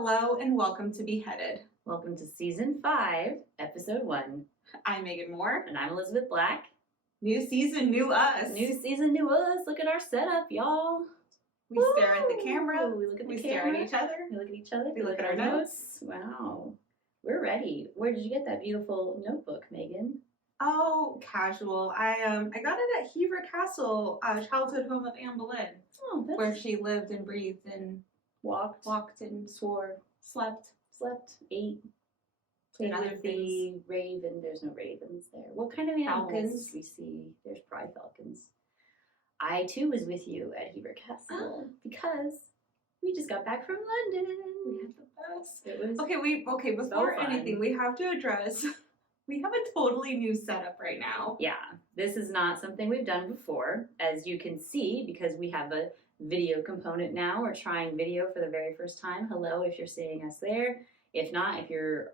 Hello and welcome to Beheaded. Welcome to Season 5, Episode 1. I'm Megan Moore. And I'm Elizabeth Black. New season, new us. New season, new us. Look at our setup, y'all. We stare at the camera. We look at the camera. Stare at each other. We look at each other. We look at our notes. Wow. We're ready. Where did you get that beautiful notebook, Megan? Oh, casual. I got it at Hever Castle, childhood home of Anne Boleyn, where she lived and breathed and walked and swore, slept, ate, played with the raven. There's no ravens there. What kind of animals falcons? We see? There's pride falcons. I too was with you at Hever Castle because we just got back from London. We had the best. It was okay. Before anything, we have to address. We have a totally new setup right now. Yeah, this is not something we've done before, as you can see, because we have a video component now. We're trying video for the very first time. Hello, if you're seeing us there. If not, if you're,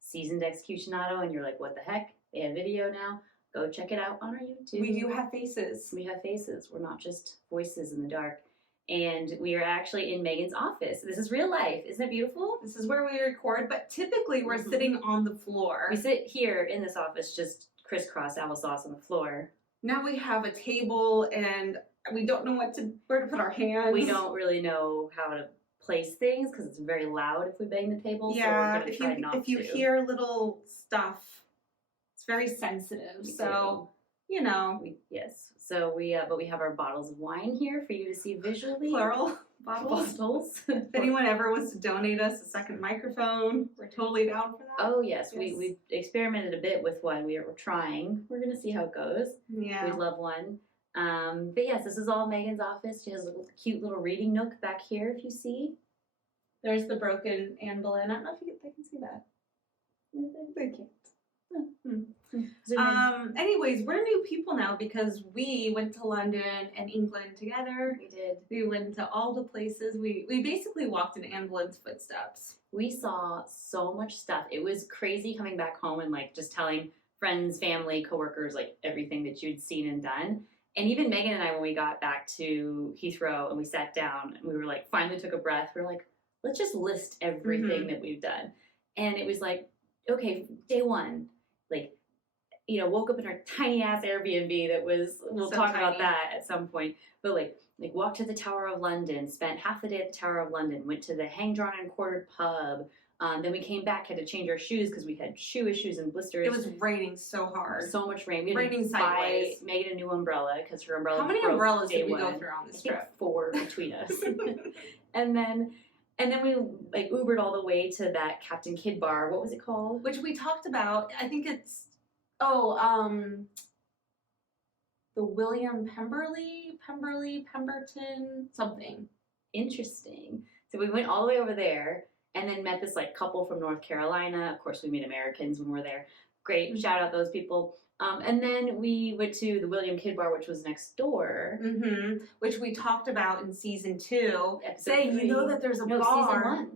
seasoned executionado and you're like, what the heck? They have video now. Go check it out on our YouTube. We do have faces. We have faces. We're not just voices in the dark. And we are actually in Megan's office. This is real life. Isn't it beautiful? This is where we record, but typically we're sitting on the floor. We sit here in this office, just crisscross applesauce on the floor. Now we have a table and we don't know where to put our hands. We don't really know how to place things because it's very loud if we bang the table. Yeah, so we're gonna try not if you to. hear little stuff, it's very sensitive. Yes. So we have our bottles of wine here for you to see visually. Plural bottles. If anyone ever wants to donate us a second microphone, we're totally down for that. Oh yes, we experimented a bit with one. We're trying. We're gonna see how it goes. Yeah, we'd love one. But yes, this is all Megan's office. She has a cute little reading nook back here. If you see, there's the broken Anne Boleyn. I don't know if they can see that. They can't. Anyways, we're new people now because we went to London and England together. We did. We went to all the places. We basically walked in Anne Boleyn's footsteps. We saw so much stuff. It was crazy coming back home and just telling friends, family, coworkers, everything that you'd seen and done. And even Megan and I, when we got back to Heathrow and we sat down and we were finally took a breath. We were like, let's just list everything that we've done. And it was okay, day one, woke up in our tiny ass Airbnb that was, we'll talk about that at some point, but walked to the Tower of London, spent half the day at the Tower of London, went to the Hang Drawn and Quartered pub, then we came back, had to change our shoes because we had shoe issues and blisters. It was raining so hard. So much rain. We had to buy Megan a new umbrella because her umbrella How many umbrellas did we go through on this trip? 4 between us. And then we Ubered all the way to that Captain Kidd bar. What was it called? Which we talked about. I think it's the William Pemberton something. Interesting. So we went all the way over there and then met this couple from North Carolina. Of course, we meet Americans when we're there. Great. Shout out those people. And then we went to the William Kidd bar, which was next door. Which we talked about in season 2. Saying, that there's a bar. Season 1.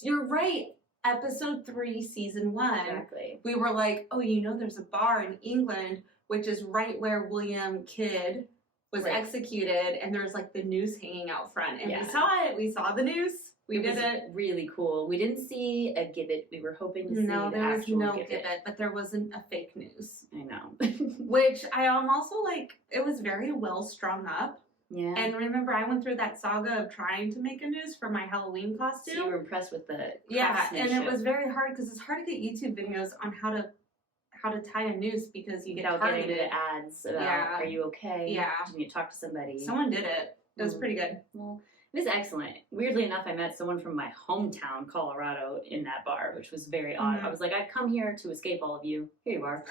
You're right. Episode 3, season 1. Exactly. We were there's a bar in England, which is right where William Kidd was executed, and there's the noose hanging out front. And we saw it. We saw the noose. We did it. Really cool. We didn't see a gibbet. We were hoping to see there was no gibbet, but there wasn't a fake noose. I know. Which I am also it was very well strung up. Yeah. And remember, I went through that saga of trying to make a noose for my Halloween costume. So you were impressed with the and it was very hard because it's hard to get YouTube videos on how to tie a noose because you get targeted. Getting into ads about are you okay? Yeah. Did you talk to somebody? Someone did it. It was pretty good. Well, it was excellent. Weirdly enough, I met someone from my hometown, Colorado, in that bar, which was very odd. I was I've come here to escape all of you. Here you are.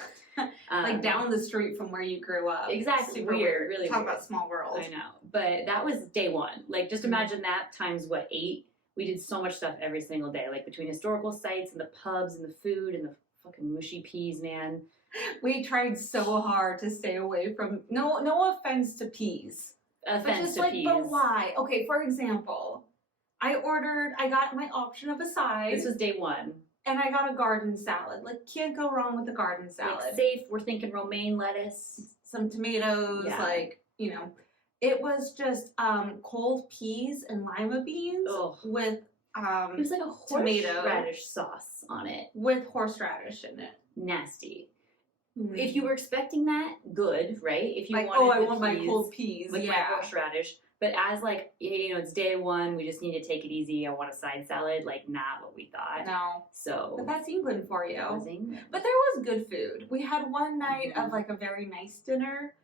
Down the street from where you grew up. Exactly. Super weird. Really Talk weird. about small world. I know. But that was day 1. Just imagine that times 8. We did so much stuff every single day. Between historical sites and the pubs and the food and the fucking mushy peas, man. We tried so hard to stay away from, no offense to peas. But why? Okay, for example, I got my option of a side. This was day 1. And I got a garden salad. Can't go wrong with a garden salad. Safe, we're thinking romaine lettuce. Some tomatoes, It was just cold peas and lima beans with It was like a horseradish sauce on it. With horseradish in it. Nasty. If you were expecting that, good, right? If you like, wanted I want my cold peas with my horseradish. But as like, it's day one, we just need to take it easy. I want a side salad. Like, not what we thought. No. So. But that's England for you. That was England. But there was good food. We had one night of like a very nice dinner.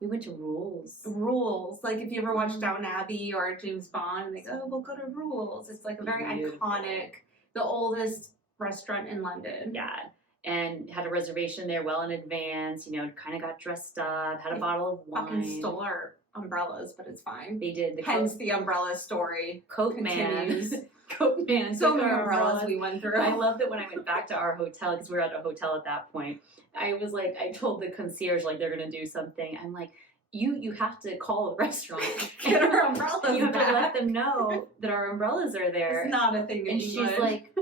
We went to Rules. Like if you ever watch Downton Abbey or James Bond, and they go, we'll go to Rules. It's like a very iconic, the oldest restaurant in London. Yeah. And had a reservation there well in advance, kind of got dressed up, had a bottle of wine. Fucking stole our umbrellas, but it's fine. They did. Hence the umbrella story. Coat man. Coat man. So many umbrellas we went through. I love that when I went back to our hotel, because we were at a hotel at that point, I was like, I told the concierge, like, they're going to do something. I'm like, you have to call the restaurant. Get our umbrellas You have to let them know that our umbrellas are there. It's not a thing in And England. she's like,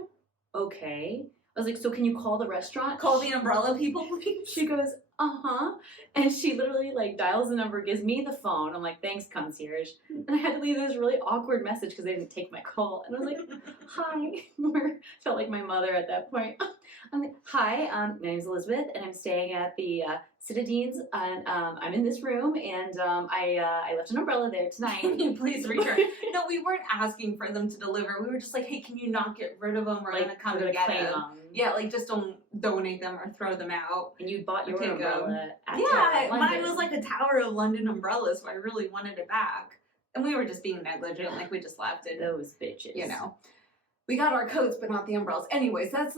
okay. I was like, so can you call the restaurant? Call the umbrella people, please. She goes, uh-huh. And she literally dials the number, gives me the phone. I'm like, thanks, concierge. And I had to leave this really awkward message because they didn't take my call. And I was like, hi. Felt like my mother at that point. I'm like, hi, my name's Elizabeth, and I'm staying at the Citadines, and I'm in this room, and I left an umbrella there tonight. Can you please return? No, we weren't asking for them to deliver. We were just like, hey, can you not get rid of them? We're going to come and get them. Yeah, just don't donate them or throw them out. And you bought your umbrella at mine was like a Tower of London umbrella, so I really wanted it back. And we were just being negligent, we just left it. Those bitches. We got our coats, but not the umbrellas. Anyways, that's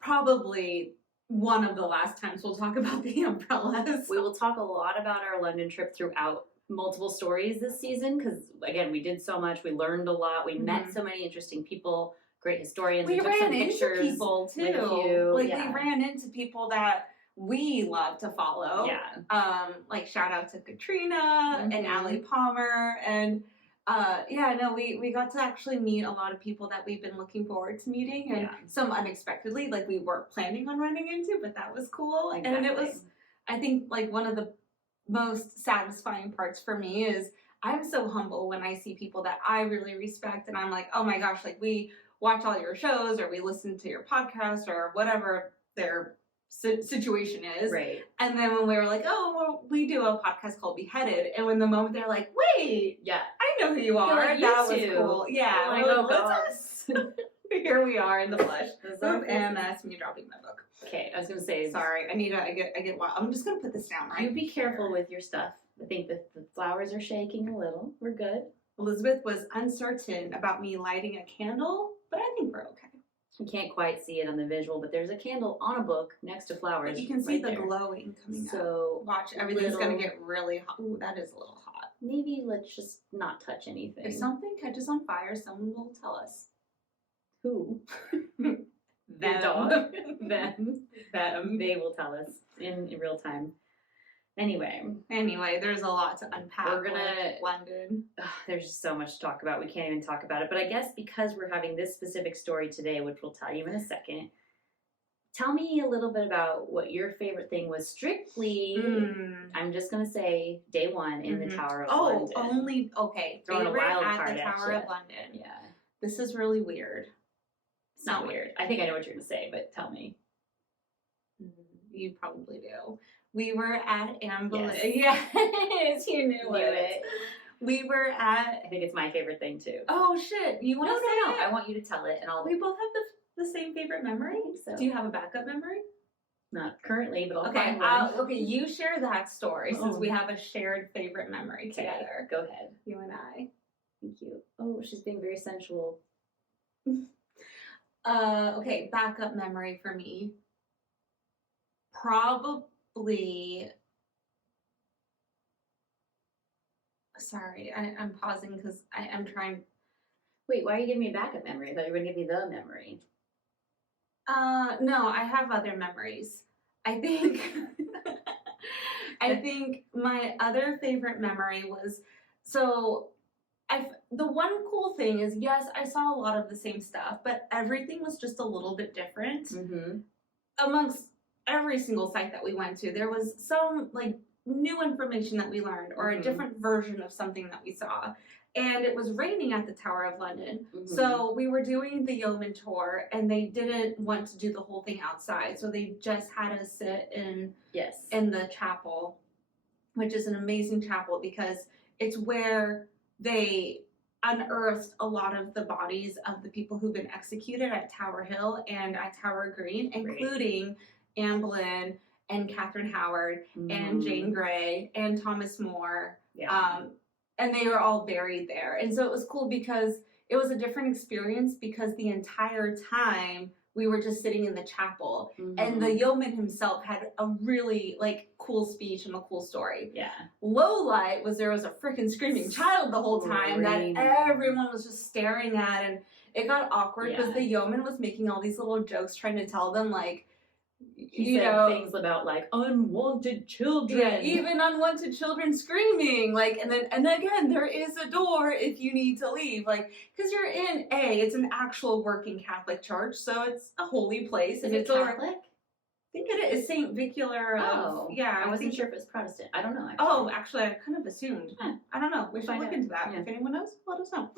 probably one of the last times we'll talk about the umbrellas. We will talk a lot about our London trip throughout multiple stories this season, because, again, we did so much. We learned a lot. We met so many interesting people. Great historians. We took ran some into pictures people too. We ran into people that we love to follow. Yeah. Shout out to Katrina and Allie Palmer, and we got to actually meet a lot of people that we've been looking forward to meeting, and some unexpectedly, we weren't planning on running into, but that was cool. Exactly. And it was, I think, one of the most satisfying parts for me is I'm so humble when I see people that I really respect, and I'm like, oh my gosh, we watch all your shows, or we listen to your podcast, or whatever their situation is. Right. And then when we were like, we do a podcast called Beheaded, and when the moment they're like, wait, I know who you are. Like, that was cool. Yeah. Like, us. Here we are in the flesh. And that's me dropping my book. Okay, I was gonna say, sorry, I get wild. I'm just gonna put this down, right? You be careful with your stuff. I think the flowers are shaking a little. We're good. Elizabeth was uncertain about me lighting a candle, but I think we're okay. You can't quite see it on the visual, but there's a candle on a book next to flowers. But you can see the glowing coming so up. Watch, everything's going to get really hot. Ooh, that is a little hot. Maybe let's just not touch anything. If something catches on fire, someone will tell us. Who? Them. Them. They will tell us in real time. Anyway, there's a lot to unpack. We're gonna London. There's just so much to talk about. We can't even talk about it. But I guess because we're having this specific story today, which we'll tell you in a second, tell me a little bit about what your favorite thing was. Strictly, I'm just gonna say day one in the Tower of London. Only okay. Throwing a wild card at the Tower of London. Yeah, this is really weird. It's not weird. I think I know what you're gonna say, but tell me. You probably do. We were at Amberley. Yes, you knew it. We were at. I think it's my favorite thing too. Oh shit! You want to say it? I want you to tell it, and I'll. We both have the same favorite memory. I think so. Do you have a backup memory? Not currently, but I'll find one. Okay, you share that story since we have a shared favorite memory together. Go ahead. You and I. Thank you. Oh, she's being very sensual. Okay, backup memory for me. Probably. Sorry, I'm pausing because I'm trying. Wait, why are you giving me a backup memory? I thought you were going to give me the memory. No, I have other memories. I think. I think my other favorite memory was the one cool thing is, yes, I saw a lot of the same stuff, but everything was just a little bit different. Amongst every single site that we went to, there was some new information that we learned, or a different version of something that we saw. and it was raining at the Tower of London. So we were doing the yeoman tour, and they didn't want to do the whole thing outside, so they just had us sit in the chapel, which is an amazing chapel because it's where they unearthed a lot of the bodies of the people who've been executed at Tower Hill and at Tower Green, including Anne Boleyn and Catherine Howard and Jane Grey and Thomas More. And they were all buried there. And so it was cool because it was a different experience because the entire time we were just sitting in the chapel. And the yeoman himself had a really cool speech and a cool story. Low light was there was a freaking screaming child the whole time that everyone was just staring at, and it got awkward because the yeoman was making all these little jokes trying to tell them he said things about unwanted children. Yeah, even unwanted children screaming. And again, there is a door if you need to leave. Because you're in it's an actual working Catholic church, so it's a holy place. Is it Catholic? I think it is St. Vicular. I wasn't sure if it was Protestant. I don't know. Actually. Oh, actually, I kind of assumed. I don't know. We should look into that. If anyone knows, let us know.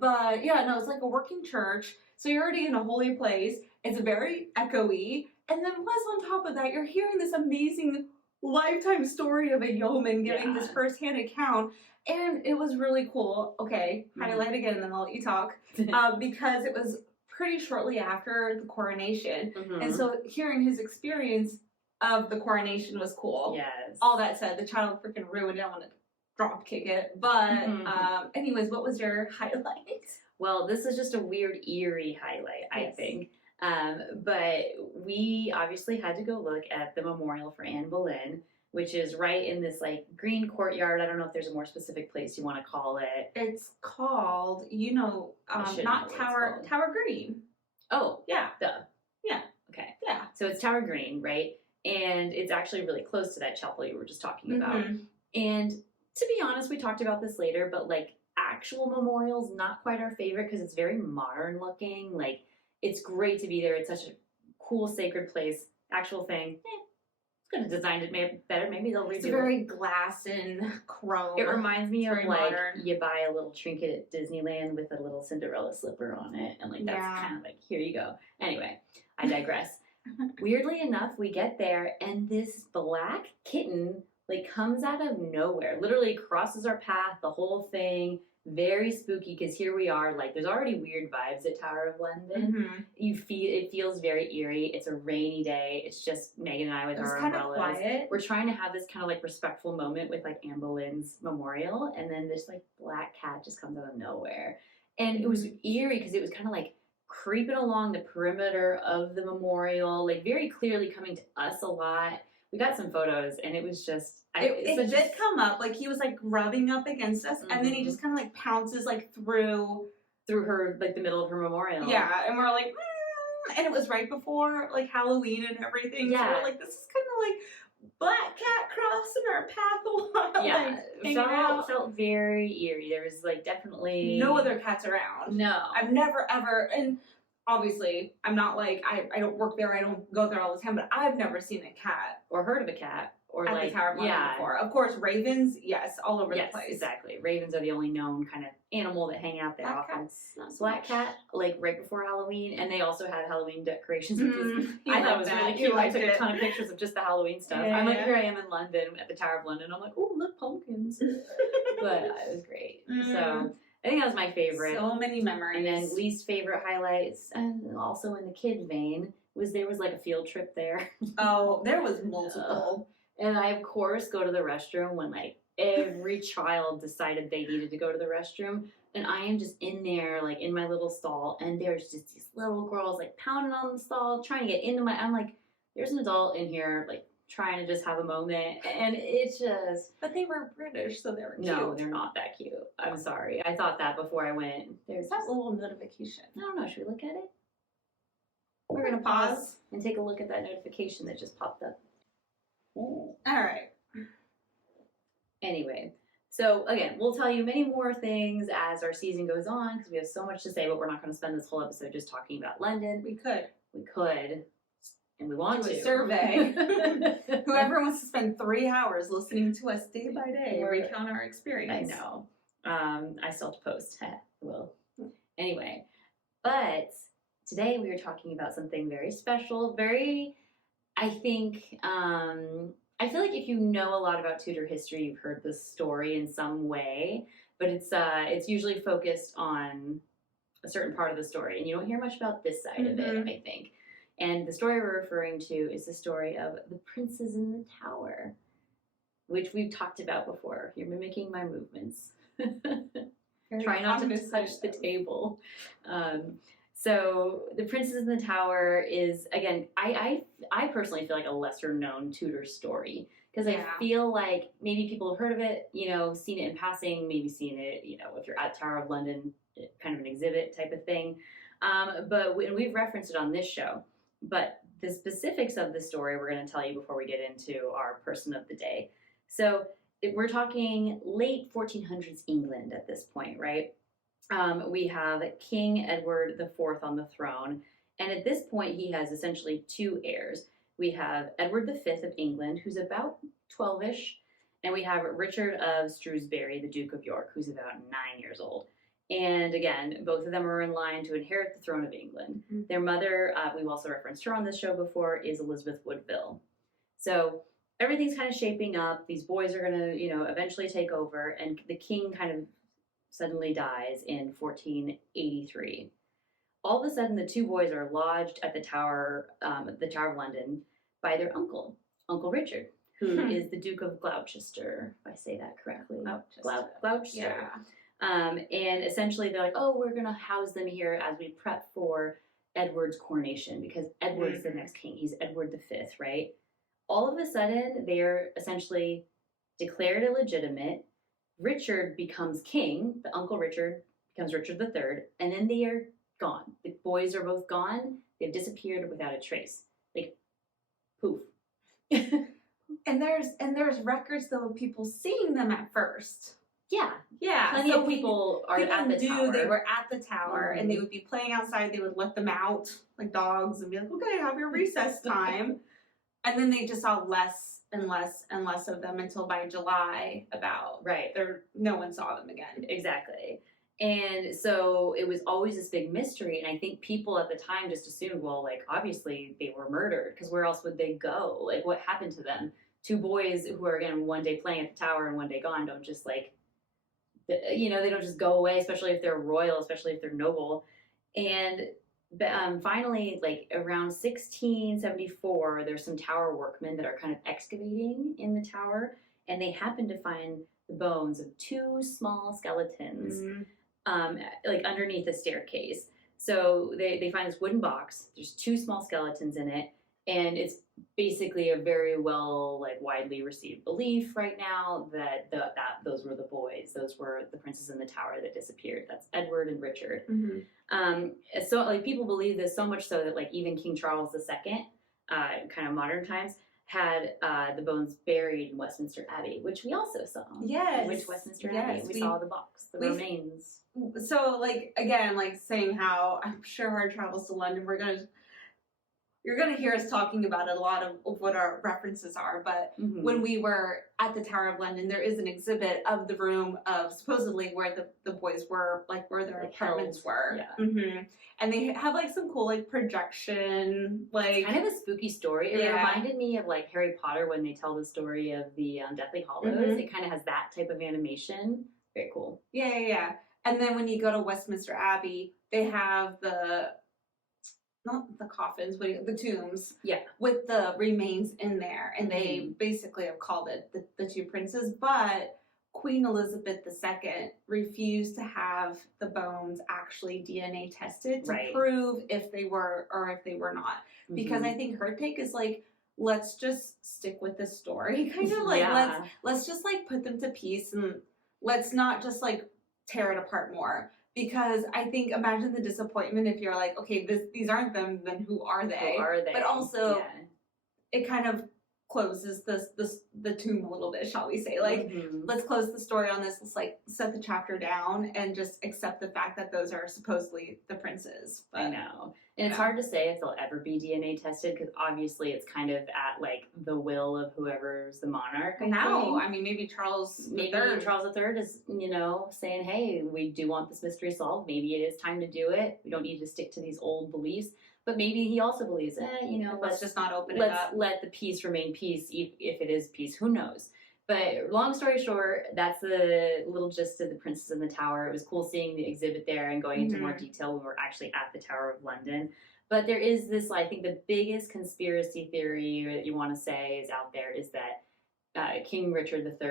But yeah, no, it's like a working church. So you're already in a holy place. It's very echoey. And then plus on top of that, you're hearing this amazing lifetime story of a yeoman giving this firsthand account. And it was really cool. Okay, highlight again and then I'll let you talk. Because it was pretty shortly after the coronation. And so hearing his experience of the coronation was cool. Yes. All that said, the child freaking ruined it. I don't want to drop kick it. But anyways, what was your highlight? Well, this is just a weird, eerie highlight, I think. But we obviously had to go look at the memorial for Anne Boleyn, which is right in this green courtyard. I don't know if there's a more specific place you want to call it. It's called, not Tower Green. Oh, yeah. Duh. Yeah. Okay. Yeah. So it's Tower Green, right? And it's actually really close to that chapel you were just talking about. And to be honest, we talked about this later, but actual memorials, not quite our favorite because it's very modern looking. It's great to be there. It's such a cool, sacred place. Actual thing, could have designed it better. Maybe they'll redo it. It's very glass and chrome. It reminds me of modern. You buy a little trinket at Disneyland with a little Cinderella slipper on it, and that's kind of here you go. Anyway, I digress. Weirdly enough, we get there, and this black kitten comes out of nowhere, literally crosses our path. The whole thing. Very spooky because here we are, there's already weird vibes at Tower of London. It feels very eerie. It's a rainy day. It's just Megan and I with our umbrellas. Kind of quiet. We're trying to have this kind of respectful moment with Anne Boleyn's memorial, and then this black cat just comes out of nowhere, and it was eerie because it was kind of creeping along the perimeter of the memorial, very clearly coming to us a lot. We got some photos, and it was just... It did come up, he was, rubbing up against us, and then he just kind of, pounces, through her, the middle of her memorial. Yeah, and we're like, and it was right before, Halloween and everything, so we're like, this is kind of black cat crossing our path a while. Yeah, it felt very eerie. There was, definitely... No other cats around. No. I've never, ever, and... Obviously, I'm not I don't work there, I don't go there all the time, but I've never seen a cat. Or heard of a cat. Or at the Tower of London before. Of course, ravens, yes, all over the place. Exactly. Ravens are the only known kind of animal that hang out there often. Black cat, right before Halloween, and they also had Halloween decorations, which was, I thought was really cute. I took a ton of pictures of just the Halloween stuff. Yeah. I'm here I am in London, at the Tower of London, I'm oh, look, pumpkins. But it was great. So... I think that was my favorite. So many memories. And then least favorite highlights, and also in the kid vein, there was a field trip there. Oh, there was multiple. And I, of course, go to the restroom when every child decided they needed to go to the restroom. And I am just in there, in my little stall, and there's just these little girls, pounding on the stall, trying to get into I'm there's an adult in here, trying to just have a moment, and it's just... But they were British, so they were cute. No, they're not that cute. I'm sorry. I thought that before I went. There's that little notification. I don't know. Should we look at it? We're going to pause and take a look at that notification that just popped up. Ooh. All right. Anyway, so again, we'll tell you many more things as our season goes on, because we have so much to say, but we're not going to spend this whole episode just talking about London. We could. And we want to. Do a survey. Whoever wants to spend 3 hours listening to us day by day recount our experience. I know. I still have to post. Well, anyway, but today we are talking about something very special, very, I think, I feel like if you know a lot about Tudor history, you've heard this story in some way, but it's usually focused on a certain part of the story, and you don't hear much about this side of it, I think. And the story we're referring to is the story of the Princes in the Tower, which we've talked about before. You're mimicking my movements. Try not to touch the table. So the Princes in the Tower is, again, I personally feel like a lesser known Tudor story, because I feel like maybe people have heard of it, seen it in passing, maybe seen it, if you're at Tower of London, kind of an exhibit type of thing. But we've referenced it on this show. But the specifics of the story we're going to tell you before we get into our person of the day. So we're talking late 1400s England at this point, right? We have King Edward IV on the throne. And at this point, he has essentially two heirs. We have Edward V of England, who's about 12-ish. And we have Richard of Shrewsbury, the Duke of York, who's about 9 years old. And again, both of them are in line to inherit the throne of England. Their mother, we've also referenced her on this show before, is Elizabeth Woodville. So everything's kind of shaping up. These boys are going to, eventually take over. And the king kind of suddenly dies in 1483. All of a sudden, the two boys are lodged at the Tower of London by their uncle, Uncle Richard, who is the Duke of Gloucester, if I say that correctly. Gloucester. Yeah. And essentially they're like, oh, we're going to house them here as we prep for Edward's coronation, because Edward's the next king. He's Edward V, right? All of a sudden, they're essentially declared illegitimate. Richard becomes king. The Uncle Richard becomes Richard III, and then they are gone. The boys are both gone. They've disappeared without a trace. Like, poof. And there's records though of people seeing them at first. Yeah. Plenty of people are at the tower. They were at the tower, and they would be playing outside. They would let them out like dogs and be like, okay, have your recess time. And then they just saw less and less and less of them until by July no one saw them again. Exactly. And so it was always this big mystery. And I think people at the time just assumed, well, like, obviously they were murdered, because where else would they go? Like, what happened to them? Two boys who are, again, one day playing at the tower and one day gone don't just, like, they don't just go away, especially if they're royal, especially if they're noble. And finally, like around 1674, there's some tower workmen that are kind of excavating in the tower, and they happen to find the bones of two small skeletons, like underneath a staircase. So they find this wooden box. There's two small skeletons in it, and it's basically a very well, like, widely received belief right now that those were the boys. Those were the princes in the tower that disappeared. That's Edward and Richard. So, like, people believe this so much so that, like, even King Charles II, kind of modern times, had the bones buried in Westminster Abbey, which we also saw. Yes. Which Westminster Abbey? We saw the box, the remains. So, like, again, like, saying how I'm sure our travels to London, you're going to hear us talking about it, a lot of what our references are, but when we were at the Tower of London, there is an exhibit of the room of supposedly where the boys were, like where their apartments were. Yeah. And they have like some cool like projection, like... It's kind of a spooky story. It reminded me of like Harry Potter when they tell the story of the Deathly Hallows. It kind of has that type of animation. Very cool. Yeah. And then when you go to Westminster Abbey, they have not the coffins, but the tombs. Yeah. With the remains in there. And they basically have called it the two princes. But Queen Elizabeth II refused to have the bones actually DNA tested to prove if they were or if they were not. Because I think her take is like, let's just stick with the story. Kind of like, let's just like put them to peace and let's not just like tear it apart more. Because I think, imagine the disappointment if you're like, okay, these aren't them, then who are they? Who are they? But also, it kind of closes the tomb a little bit, shall we say? Like, let's close the story on this. Let's like set the chapter down and just accept the fact that those are supposedly the princes. But, I know, and it's hard to say if they'll ever be DNA tested because obviously it's kind of at like the will of whoever's the monarch. I mean, maybe Charles III is, you know, saying, hey, we do want this mystery solved. Maybe it is time to do it. We don't need to stick to these old beliefs. But maybe he also believes, you know, let's just not open it up. Let the peace remain peace, if it is peace. Who knows? But long story short, that's the little gist of The Princess in the Tower. It was cool seeing the exhibit there and going into more detail when we were actually at the Tower of London. But there is this, I think the biggest conspiracy theory that you want to say is out there is that King Richard III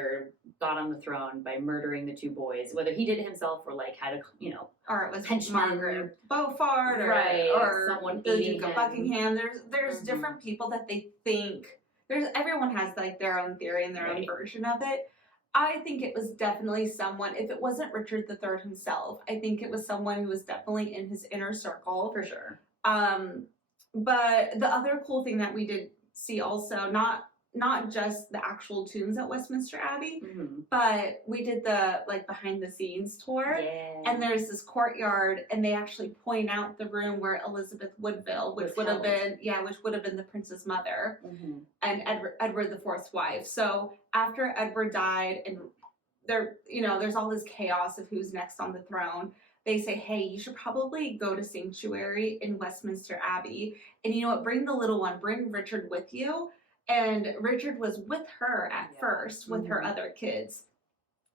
got on the throne by murdering the two boys, whether he did it himself or like had a, you know, or it was Margaret Beaufort or someone the Duke of Buckingham. There's different people that they think. Everyone has like their own theory and their own version of it. I think it was definitely someone, if it wasn't Richard III himself, I think it was someone who was definitely in his inner circle. For sure. But the other cool thing that we did see also, not just the actual tombs at Westminster Abbey, but we did the like behind the scenes tour, and there's this courtyard, and they actually point out the room where Elizabeth Woodville, which would have been the prince's mother, and Edward IV's wife. So after Edward died, and there's all this chaos of who's next on the throne. They say, hey, you should probably go to Sanctuary in Westminster Abbey, and you know what? Bring the little one, bring Richard with you. And Richard was with her at first, with her other kids.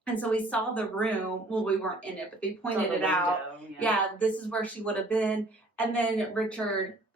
And so we saw the room. Well, we weren't in it, but they pointed it out. Yeah, this is where she would have been. And then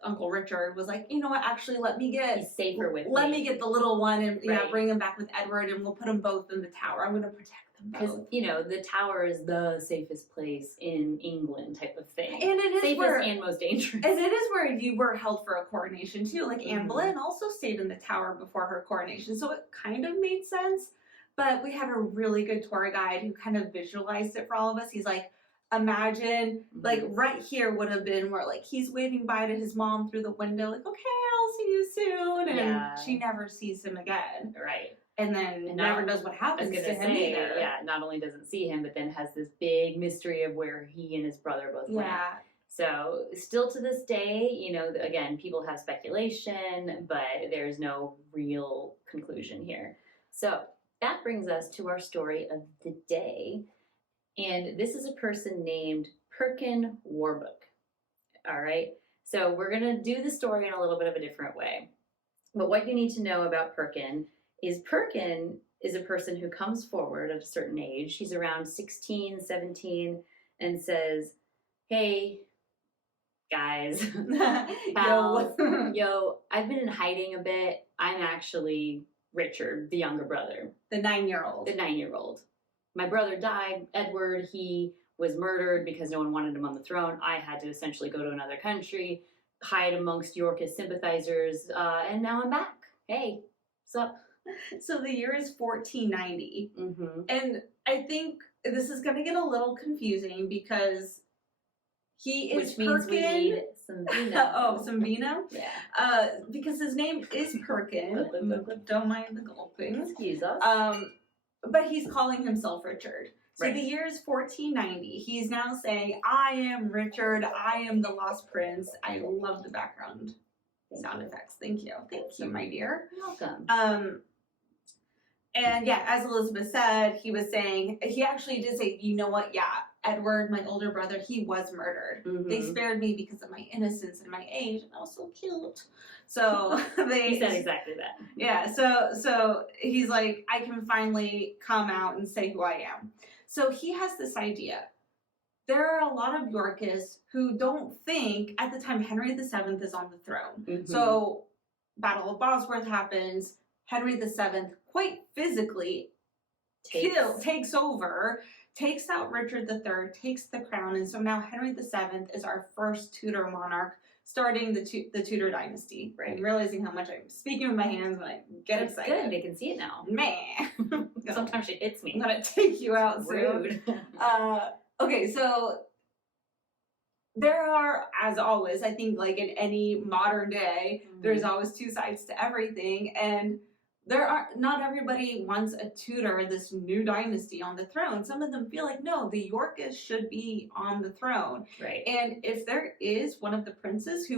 Uncle Richard was like, you know what, actually he's safer with me. Let me get the little one and bring him back with Edward, and we'll put them both in the tower. I'm going to protect them both. Because, you know, the tower is the safest place in England type of thing. And it is safest and most dangerous. And it is where you were held for a coronation, too. Like, Anne Boleyn also stayed in the tower before her coronation, so it kind of made sense. But we had a really good tour guide who kind of visualized it for all of us. He's like, imagine, like, right here would have been where, like, he's waving bye to his mom through the window, like, okay, I'll see you soon. And she never sees him again. Right. And then never knows what happens to him either. Yeah, not only doesn't see him, but then has this big mystery of where he and his brother both went. So still to this day, you know, again, people have speculation, but there's no real conclusion here. So that brings us to our story of the day. And this is a person named Perkin Warbeck. All right. So we're going to do the story in a little bit of a different way. But what you need to know about Perkin is a person who comes forward at a certain age. He's around 16, 17, and says, hey, guys, pals, yo, I've been in hiding a bit. I'm actually Richard, the younger brother. The 9-year-old. The 9-year-old. My brother died, Edward. He was murdered because no one wanted him on the throne. I had to essentially go to another country, hide amongst Yorkist sympathizers, and now I'm back. Hey, what's up? So the year is 1490. And I think this is going to get a little confusing because he is Which means Perkin. We need some vino. Some vino? Yeah. Because his name is Perkin. Don't mind the gulping. Excuse us. But he's calling himself Richard. So Right. the year is 1490. He's now saying, I am Richard. I am the lost prince. I love the background sound effects. Thank you. Thank you, my dear. You're welcome. And yeah, as Elizabeth said, he was saying, he actually did say, you know what? Yeah, Edward, my older brother, he was murdered. They spared me because of my innocence and my age, and I was so cute. So he said exactly that. Yeah, so he's like, I can finally come out and say who I am. So he has this idea. There are a lot of Yorkists who don't think at the time Henry VII is on the throne. So Battle of Bosworth happens. Henry VII quite physically takes over, takes out Richard III, takes the crown, and so now Henry VII is our first Tudor monarch, starting the Tudor dynasty. Right? I'm realizing how much I'm speaking with my hands when I get excited. Good, they can see it now. Man. Sometimes she hits me. I'm going to take you out soon. Rude. Okay, so there are, as always, I think like in any modern day, there's always two sides to everything. And not everybody wants a Tudor, this new dynasty on the throne. Some of them feel like, no, the Yorkists should be on the throne. Right. And if there is one of the princes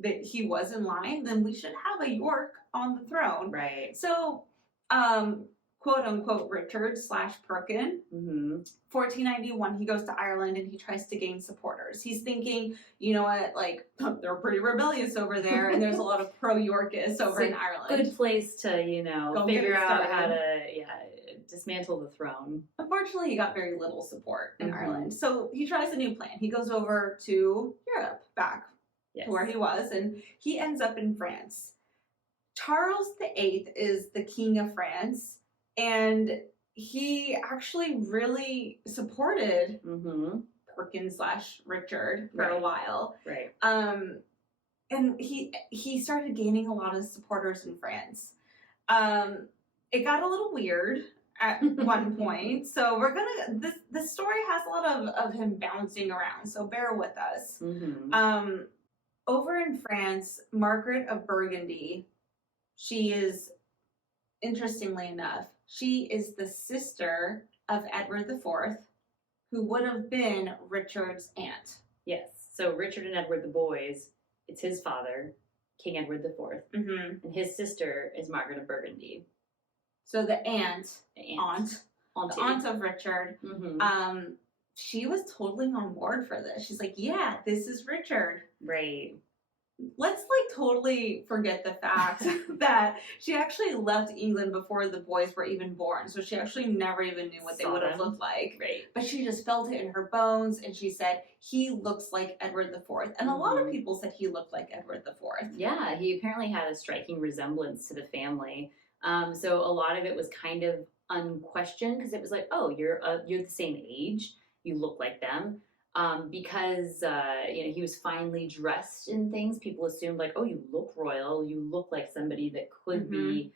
that he was in line, then we should have a York on the throne. Right. So, quote unquote Richard / Perkin, 1491, he goes to Ireland and he tries to gain supporters. He's thinking, you know what, like, they're pretty rebellious over there, and there's a lot of pro-Yorkists over in Ireland. Good place to, figure out how to, dismantle the throne. Unfortunately, he got very little support in Ireland. So he tries a new plan. He goes over to Europe, back to where he was, and he ends up in France. Charles VIII is the king of France, and he actually really supported Perkin / Richard for a while. Right. And he started gaining a lot of supporters in France. It got a little weird at one point, so we're gonna. This story has a lot of him bouncing around, so bear with us. Over in France, Margaret of Burgundy, she is, interestingly enough, she is the sister of Edward IV, who would have been Richard's aunt. Yes. So Richard and Edward the boys, it's his father, King Edward IV, and his sister is Margaret of Burgundy. So the aunt of Richard, she was totally on board for this. She's like, yeah, this is Richard. Right. Let's totally forget the fact that she actually left England before the boys were even born. So she actually never even knew what they would have looked like. Right. But she just felt it in her bones, and she said, he looks like Edward IV. And a lot of people said he looked like Edward IV. Yeah, he apparently had a striking resemblance to the family. So a lot of it was kind of unquestioned, because it was like, oh, you're the same age, you look like them. Because he was finely dressed in things, people assumed like, oh, you look royal, you look like somebody that could be,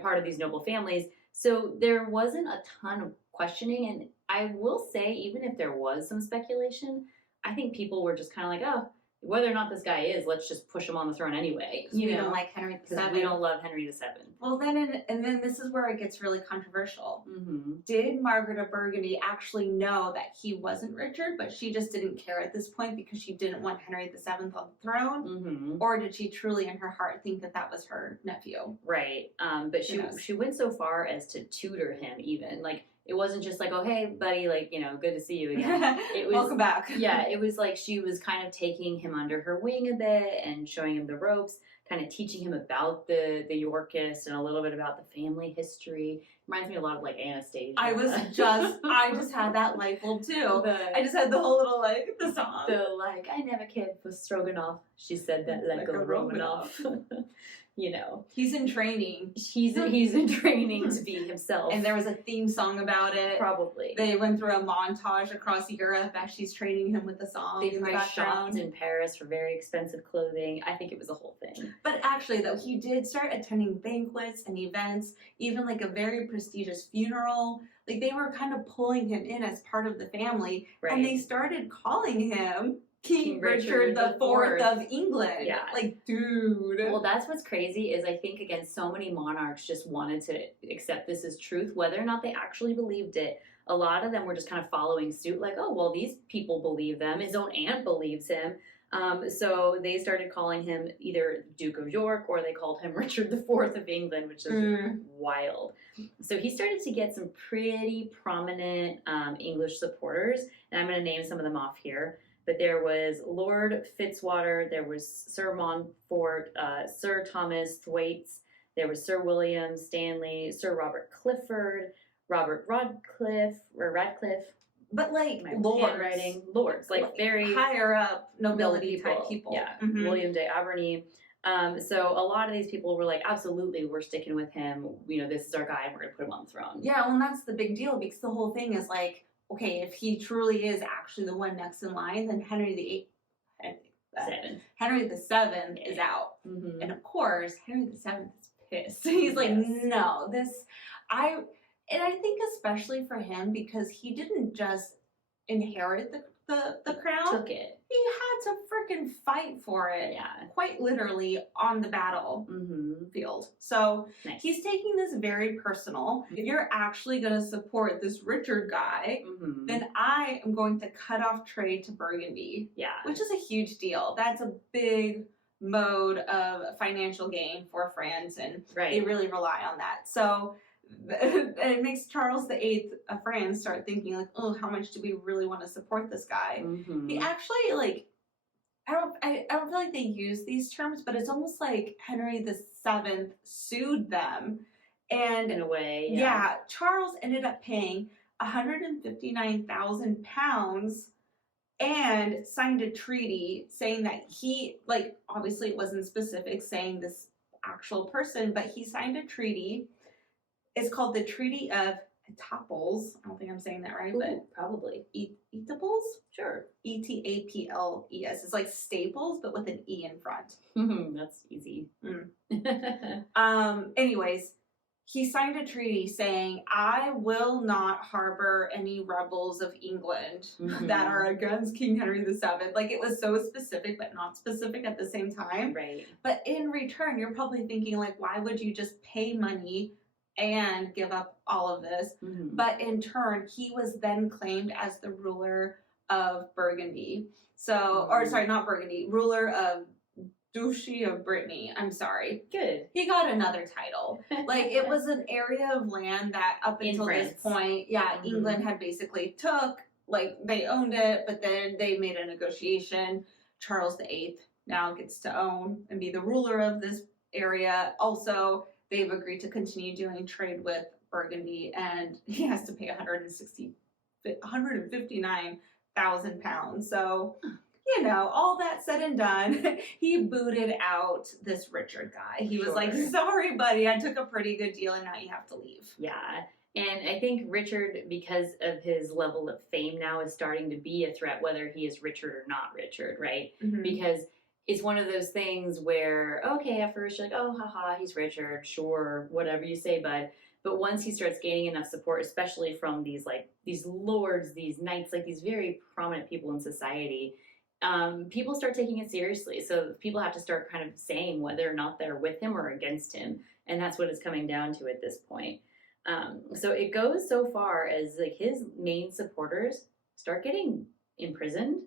part of these noble families. So there wasn't a ton of questioning, and I will say, even if there was some speculation, I think people were just kind of like, oh, whether or not this guy is, let's just push him on the throne anyway. We don't like Henry VII. We don't love Henry VII. Well, then this is where it gets really controversial. Did Margaret of Burgundy actually know that he wasn't Richard, but she just didn't care at this point because she didn't want Henry VII on the throne? Or did she truly in her heart think that was her nephew? Right. But she went so far as to tutor him even. Like, it wasn't just like, oh, hey, buddy, like, good to see you again. It was, welcome back. Yeah, it was like she was kind of taking him under her wing a bit and showing him the ropes, kind of teaching him about the Yorkists and a little bit about the family history. Reminds me a lot of like Anastasia. I just had that light bulb too. I just had the whole little the song. I never cared for Stroganoff. She said that like a Romanoff. He's in training. He's in training to be himself. And there was a theme song about it. Probably. They went through a montage across Europe as she's training him with the song. They probably shopped in Paris for very expensive clothing. I think it was a whole thing. But actually, though, he did start attending banquets and events, even like a very prestigious funeral. Like, they were kind of pulling him in as part of the family. Right. And they started calling him King Richard IV of England. Yeah. Like, dude. Well, that's what's crazy is I think, again, so many monarchs just wanted to accept this as truth, whether or not they actually believed it. A lot of them were just kind of following suit, like, oh, well, these people believe them. His own aunt believes him. So they started calling him either Duke of York, or they called him Richard IV of England, which is wild. So he started to get some pretty prominent English supporters, and I'm going to name some of them off here. But there was Lord Fitzwater, there was Sir Montfort, Sir Thomas Thwaites, there was Sir William Stanley, Sir Robert Clifford, Robert Radcliffe. But like lords, like very higher up nobility type people. Yeah, William de Aberny. So a lot of these people were like, absolutely, we're sticking with him. This is our guy, and we're going to put him on the throne. Yeah, well, and that's the big deal, because the whole thing is like, okay, if he truly is actually the one next in line, then Henry VIII is out. And of course, Henry VII is pissed. He's like, no, I think especially for him, because he didn't just inherit the crown. Took it. He had to freaking fight for it. Yeah. Quite literally on the battle field. So nice. He's taking this very personal. If you're actually going to support this Richard guy, then I am going to cut off trade to Burgundy. Yeah. Which is a huge deal. That's a big mode of financial gain for France, and they really rely on that. So it makes Charles VIII of France start thinking like, oh, how much do we really want to support this guy? He actually like, I don't feel like they use these terms, but it's almost like Henry VII sued them, and in a way, yeah, Charles ended up paying £159,000 and signed a treaty saying that he, like, obviously it wasn't specific saying this actual person, but he signed a treaty. It's called the Treaty of Etaples. I don't think I'm saying that right, but probably. Etaples? Sure. Etaples. It's like staples, but with an E in front. That's easy. Anyways, he signed a treaty saying, I will not harbor any rebels of England that are against King Henry VII. Like, it was so specific, but not specific at the same time. Right. But in return, you're probably thinking, like, why would you just pay money and give up all of this? But in turn, he was then claimed as the ruler of Burgundy. So, or sorry, not Burgundy, ruler of Duchy of Brittany. I'm sorry. Good. He got another title. Like, it was an area of land that up until this point, England had basically took, like, they owned it, but then they made a negotiation. Charles VIII now gets to own and be the ruler of this area. Also, they've agreed to continue doing trade with Burgundy, and he has to pay £159,000. So, you know, all that said and done, he booted out this Richard guy. He was like, sorry, buddy, I took a pretty good deal and now you have to leave. Yeah. And I think Richard, because of his level of fame now, is starting to be a threat, whether he is Richard or not Richard, right? Because it's one of those things where, okay, at first you're like, oh, haha, he's Richard, sure, whatever you say, bud. But once he starts gaining enough support, especially from these lords, these knights, like these very prominent people in society, people start taking it seriously. So people have to start kind of saying whether or not they're with him or against him. And that's what it's coming down to at this point. So it goes so far as like his main supporters start getting imprisoned,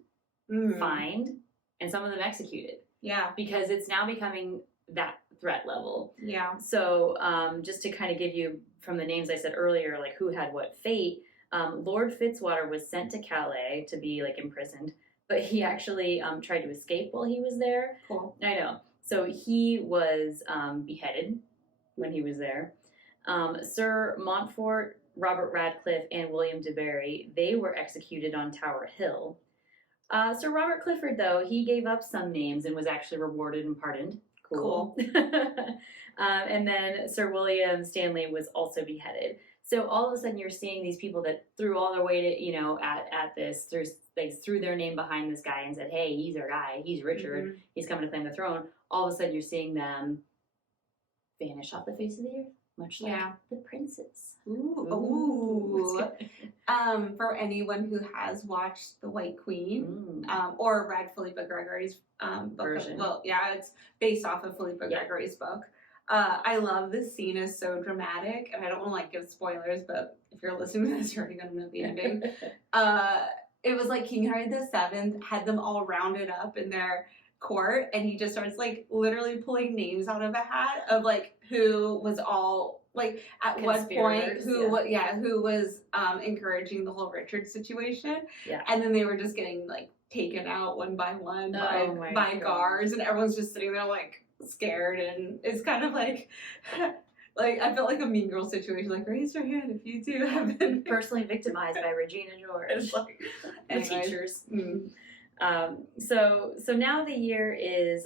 fined, and some of them executed. Yeah. Because it's now becoming that threat level. Yeah. So just to kind of give you from the names I said earlier, like who had what fate, Lord Fitzwater was sent to Calais to be like imprisoned, but he actually tried to escape while he was there. Cool. I know. So he was beheaded when he was there. Sir Montfort, Robert Radcliffe, and William de Berry, they were executed on Tower Hill. Sir Robert Clifford, though, he gave up some names and was actually rewarded and pardoned. Cool. And then Sir William Stanley was also beheaded. So all of a sudden you're seeing these people that threw all their weight, at this, they threw their name behind this guy and said, hey, he's our guy, he's Richard, he's coming to claim the throne. All of a sudden you're seeing them vanish off the face of the earth, much like the princes. Ooh. For anyone who has watched The White Queen, or read Philippa Gregory's book version. It's based off of Philippa Gregory's book. I love this scene, is so dramatic, and I don't want to give spoilers, but if you're listening to this, you're already gonna know the ending. It was like King Henry VII had them all rounded up in their court, and he just starts like literally pulling names out of a hat of like who was all like at what point who was encouraging the whole Richard situation, and then they were just getting like taken out one by one by guards, and everyone's just sitting there like scared, and it's kind of like I felt like a Mean Girl situation, like raise your hand if you too have been personally victimized by Regina George. The teachers. So now the year is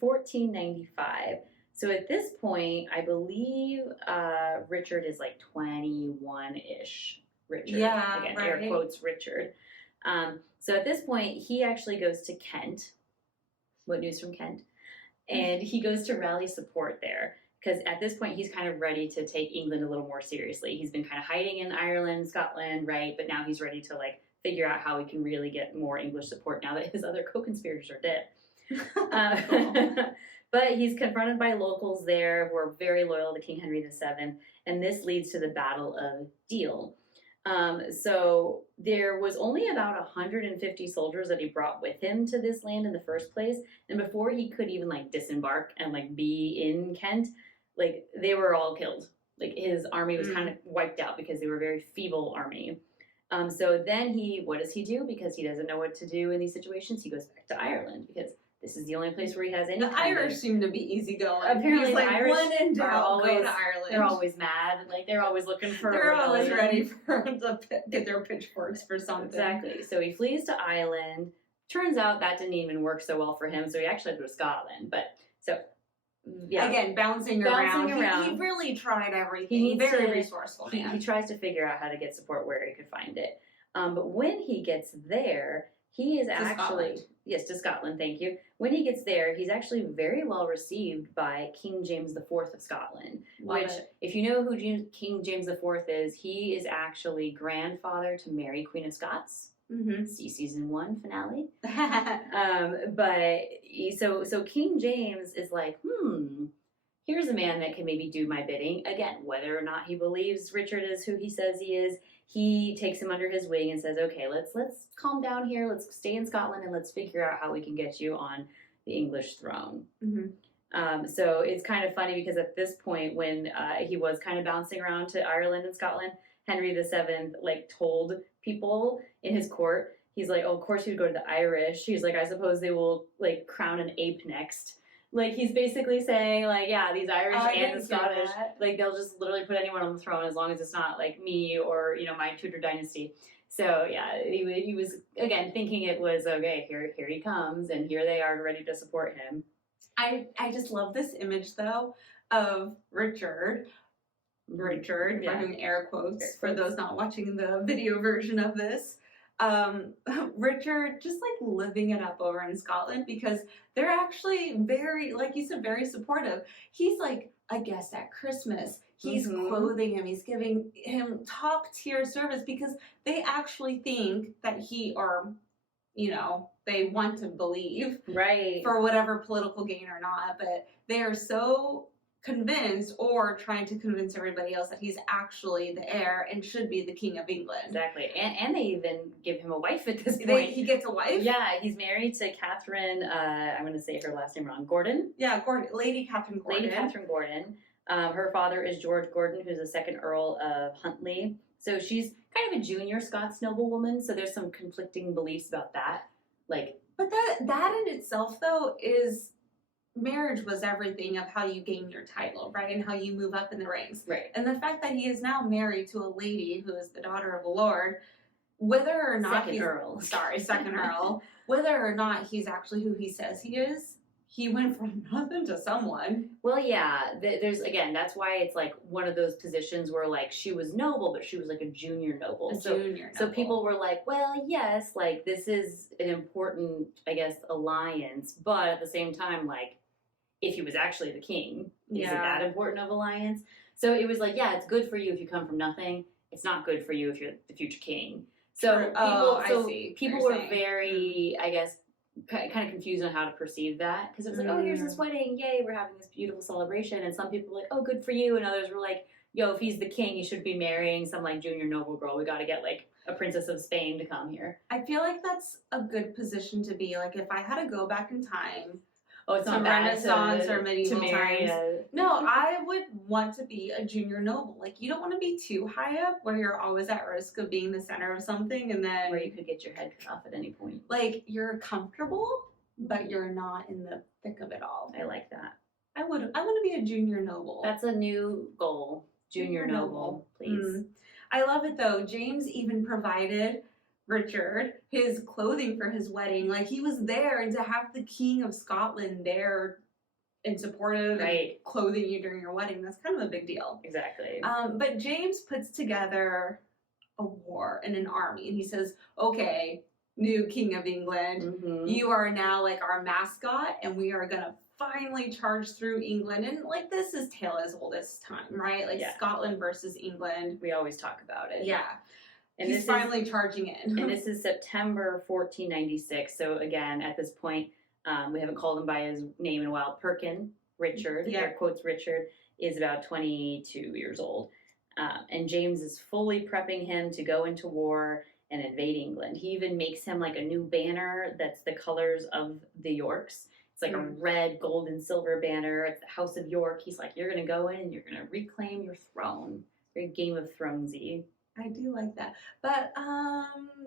1495. So at this point, I believe Richard is like 21-ish. Richard. Yeah, again, air quotes Richard. So at this point, he actually goes to Kent. What news from Kent? And he goes to rally support there. Because at this point, he's kind of ready to take England a little more seriously. He's been kind of hiding in Ireland, Scotland, right? But now he's ready to like figure out how we can really get more English support now that his other co-conspirators are dead. But he's confronted by locals there who are very loyal to King Henry VII, and this leads to the Battle of Deal. So there was only about 150 soldiers that he brought with him to this land in the first place, and before he could even like disembark and like be in Kent, like they were all killed. Like his army was kind of wiped out because they were a very feeble army. So then what does he do? Because he doesn't know what to do in these situations, he goes back to Ireland because this is the only place where he has any. The Irish seem to be easygoing. Apparently, like, the Irish when in doubt, are always, go to Ireland. They're always mad. Like they're always looking for. They're always ready to get their pitchforks for something. Exactly. So he flees to Ireland. Turns out that didn't even work so well for him. So he actually had to go to Scotland. But so. Yeah. Again, bouncing around. He really tried everything. He's very resourceful. He tries to figure out how to get support where he could find it. But when he gets there, he is to Scotland. Thank you. When he gets there, he's actually very well received by King James IV of Scotland. If you know who King James IV is, he is actually grandfather to Mary, Queen of Scots. Mm-hmm. See season 1 finale. So King James is like, here's a man that can maybe do my bidding. Again, whether or not he believes Richard is who he says he is, he takes him under his wing and says, okay, let's calm down here. Let's stay in Scotland and let's figure out how we can get you on the English throne. Mm-hmm. So it's kind of funny because at this point when he was kind of bouncing around to Ireland and Scotland, Henry VII like told people in his court, he's like, oh, of course you'd go to the Irish. He's like, I suppose they will like crown an ape next. Like he's basically saying like, yeah, these Irish and the Scottish, like they'll just literally put anyone on the throne as long as it's not like me or my Tudor dynasty. So yeah, he was again thinking it was okay. Here he comes, and here they are ready to support him. I just love this image though of Richard, using air quotes for those not watching the video version of this. Richard just like living it up over in Scotland because they're actually very, like you said, very supportive. He's like a guest at Christmas. He's clothing him. He's giving him top tier service because they actually think that they want to believe, right, for whatever political gain or not, but they are so convinced or trying to convince everybody else that he's actually the heir and should be the King of England. Exactly. And they even give him a wife at this point. He gets a wife? Yeah, he's married to Catherine, I'm going to say her last name wrong, Gordon? Yeah, Lady Catherine Gordon. Lady Catherine Gordon. Her father is George Gordon, who's the second Earl of Huntly. So she's kind of a junior Scots noblewoman, so there's some conflicting beliefs about that. But that in itself, though, is... marriage was everything of how you gain your title, right? And how you move up in the ranks. Right. And the fact that he is now married to a lady who is the daughter of a lord, whether or not second Earl, whether or not he's actually who he says he is, he went from nothing to someone. Well, yeah, there's, again, that's why it's like one of those positions where like she was noble, but she was like a junior noble. So people were like, well, yes, like this is an important, I guess, alliance, but at the same time, like, if he was actually the king, is it that important of alliance? So it was like, yeah, it's good for you if you come from nothing. It's not good for you if you're the future king. So people were very, I guess, kind of confused on how to perceive that. Because it was like, oh, here's this wedding. Yay, we're having this beautiful celebration. And some people were like, oh, good for you. And others were like, yo, if he's the king, he should be marrying some like junior noble girl. We got to get like a princess of Spain to come here. I feel like that's a good position to be. Like if I had to go back in time, it's not Renaissance or medieval times. No, I would want to be a junior noble. Like, you don't want to be too high up where you're always at risk of being the center of something and then... where you could get your head cut off at any point. Like, you're comfortable, but you're not in the thick of it all. I like that. I want to be a junior noble. That's a new goal. Junior noble, please. I love it, though. James even provided... Richard his clothing for his wedding. Like he was there, and to have the King of Scotland there and supportive and clothing you during your wedding, that's kind of a big deal. Exactly. But James puts together a war and an army, and he says, okay, new King of England, you are now like our mascot, and we are gonna finally charge through England. And like this is tale as old as time, right? Like Scotland versus England. We always talk about it. Yeah. And he's finally charging in. And this is September 1496. So again, at this point, we haven't called him by his name in a while. Perkin, Richard, air quotes Richard, is about 22 years old. And James is fully prepping him to go into war and invade England. He even makes him like a new banner that's the colors of the Yorks. It's like a red, gold, and silver banner. It's the House of York. He's like, you're going to go in and you're going to reclaim your throne. Very Game of Thronesy. I do like that. But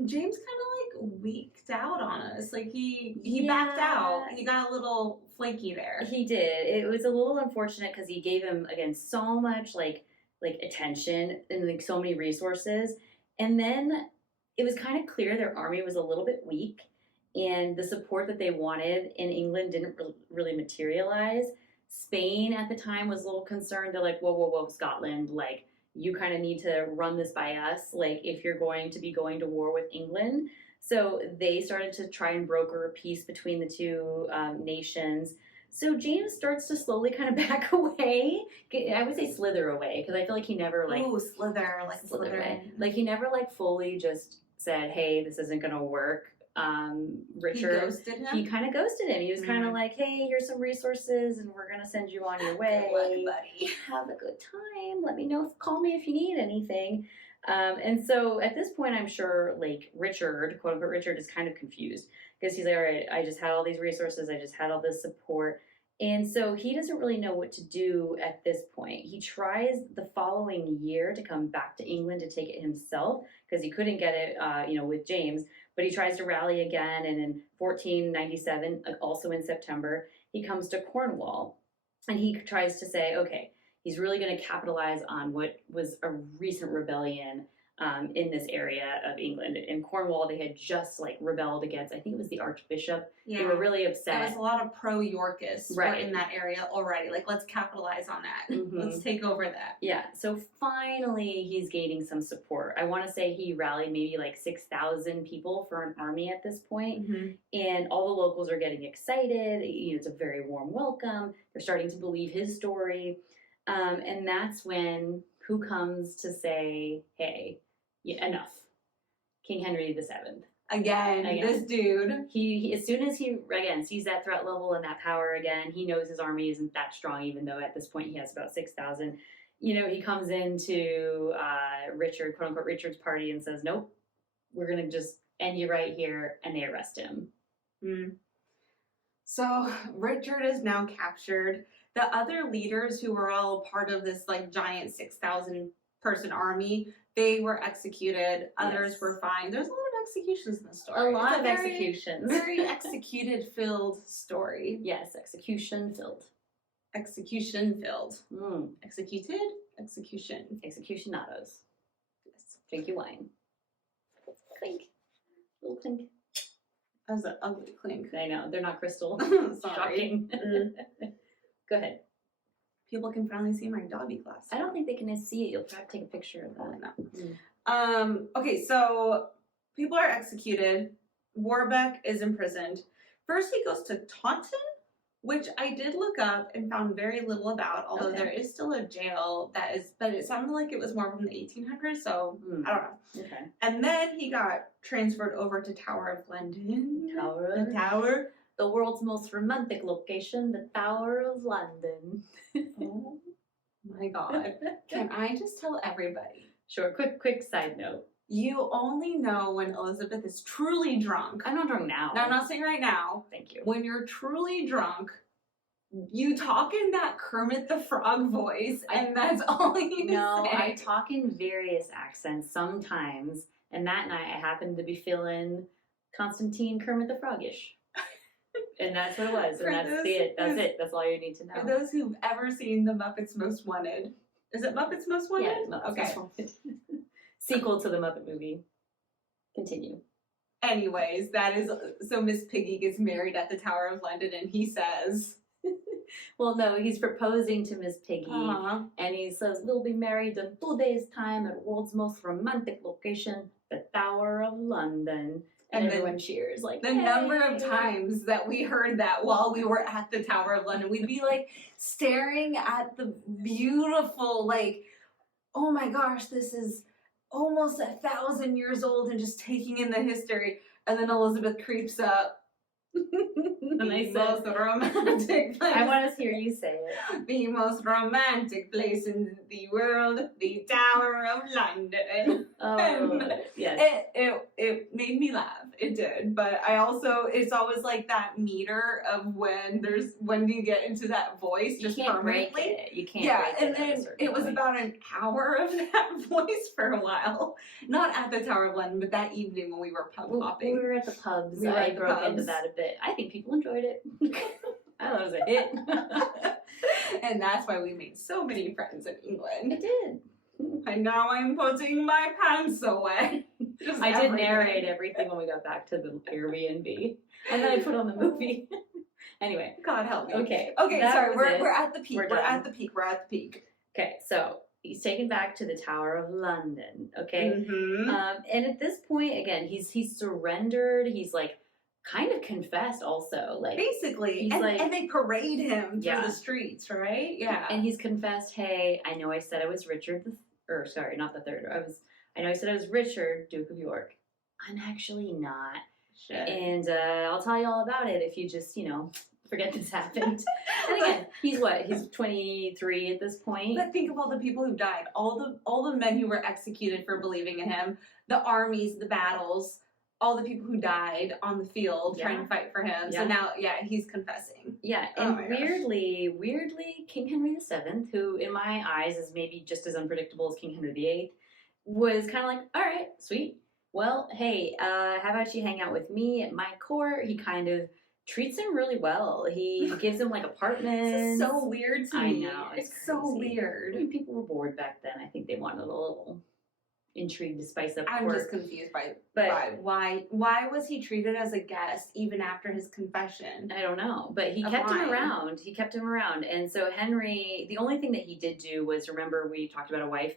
James kind of like winked out on us. Like he backed out. He got a little flaky there. He did. It was a little unfortunate because he gave him, again, so much like attention and like so many resources. And then it was kind of clear their army was a little bit weak and the support that they wanted in England didn't really materialize. Spain at the time was a little concerned. They're like, whoa, Scotland, like, you kind of need to run this by us, like, if you're going to be going to war with England. So they started to try and broker a peace between the two nations. So James starts to slowly kind of back away. I would say slither away, because I feel like he never, like... Ooh, slither, like slither away. Like, he never, like, fully just said, hey, this isn't going to work. Richard, he ghosted him? He kind of ghosted him. He was kind of like, hey, here's some resources and we're gonna send you on your way. Good luck, buddy. Have a good time. Let me know, call me if you need anything. And so at this point, I'm sure like Richard, quote unquote Richard, is kind of confused because he's like, all right, I just had all these resources, I just had all this support. And so he doesn't really know what to do at this point. He tries the following year to come back to England to take it himself because he couldn't get it, with James. But he tries to rally again, and in 1497, also in September, he comes to Cornwall, and he tries to say, okay, he's really going to capitalize on what was a recent rebellion in this area of England. In Cornwall, they had just like rebelled against, I think it was the Archbishop. Yeah. They were really upset. There was a lot of pro-Yorkists were in that area already. Like, let's capitalize on that. Mm-hmm. Let's take over that. Yeah. So finally, he's gaining some support. I want to say he rallied maybe like 6,000 people for an army at this point. Mm-hmm. And all the locals are getting excited. It's a very warm welcome. They're starting to believe his story. And that's when who comes to say, hey, enough. King Henry VII. Again, this dude. He as soon as he, again, sees that threat level and that power again, he knows his army isn't that strong, even though at this point he has about 6,000. He comes into Richard, quote unquote, Richard's party and says, nope, we're going to just end you right here, and they arrest him. So Richard is now captured. The other leaders who were all part of this like giant 6,000 person army, they were executed. Others were fine. There's a lot of executions in the story. A lot of executions. Very executed filled story. Yes, execution filled. Execution filled. Executed? Execution. Executionados. Yes. Drink your wine. Clink. Little clink. That was an ugly clink. I know. They're not crystal. Shocking. Go ahead. People can finally see my Dobby glass. I don't think they can see it. You'll try to take a picture of that. No. Okay, so people are executed. Warbeck is imprisoned. First he goes to Taunton, which I did look up and found very little about, although there is still a jail that is, but it sounded like it was more from the 1800s, so I don't know. Okay. And then he got transferred over to Tower of London. Tower. The world's most romantic location, the Tower of London. Oh my God. Can I just tell everybody? Sure, quick side note. You only know when Elizabeth is truly drunk. I'm not drunk now. No, I'm not saying right now. Thank you. When you're truly drunk, you talk in that Kermit the Frog voice, and that's all you say. No, I talk in various accents sometimes, and that night I happened to be feeling Constantine Kermit the Frog-ish. And that's what it was, and that's it. That's it. That's all you need to know. For those who've ever seen The Muppets Most Wanted, is it Muppets Most Wanted? Yeah, Muppets Most Wanted. Sequel to the Muppet movie. Continue. Anyways, that is so Miss Piggy gets married at the Tower of London, and he says, well, no, he's proposing to Miss Piggy, and he says, we'll be married in 2 days' time at world's most romantic location, the Tower of London. And everyone cheers. Like, the number of times that we heard that while we were at the Tower of London, we'd be like staring at the beautiful, like, oh my gosh, this is almost 1,000 years old and just taking in the history. And then Elizabeth creeps up. And I said, most romantic place. I want to hear you say it. The most romantic place in the world, the Tower of London. Oh, yes. It made me laugh. It did. But I also, it's always like that meter of when do you get into that voice just you can't permanently. break it. You can't Yeah, break and it. then it was about an hour of that voice for a while. Not at the Tower of London, but that evening when we were pub hopping. We were at the pubs. We were I at the broke into pubs. that a bit. I think people enjoyed it. I thought it was a hit. And that's why we made so many friends in England. It did. And now I'm putting my pants away. I did narrate everything when we got back to the Airbnb. And then I put on the movie. Anyway. God help me. Okay. Okay, sorry, we're at the peak. We're at the peak. We're at the peak. Okay, so he's taken back to the Tower of London. Okay. Mm-hmm. And at this point, again, he's surrendered. He's like kind of confessed also. Like basically. And they parade him through the streets, right? Yeah. And he's confessed, hey, I know I said I was Richard not the third. I know I said I was Richard, Duke of York. I'm actually not. Shit. And I'll tell you all about it if you just, forget this happened. And again, he's 23 at this point. But think of all the people who died, all the men who were executed for believing in him, the armies, the battles, all the people who died on the field trying to fight for him. Yeah. So now, he's confessing. Yeah, and weirdly, King Henry VII, who in my eyes is maybe just as unpredictable as King Henry VIII, was kind of like, all right, sweet. Well, hey, how about you hang out with me at my court? He kind of treats him really well. He gives him like apartments. This is so weird to me. I know. It's so weird. I mean, people were bored back then. I think they wanted a little intrigue to spice up. I'm just confused by why was he treated as a guest even after his confession? I don't know, but he kept him around. He kept him around, and so Henry. The only thing that he did do was, remember we talked about a wife,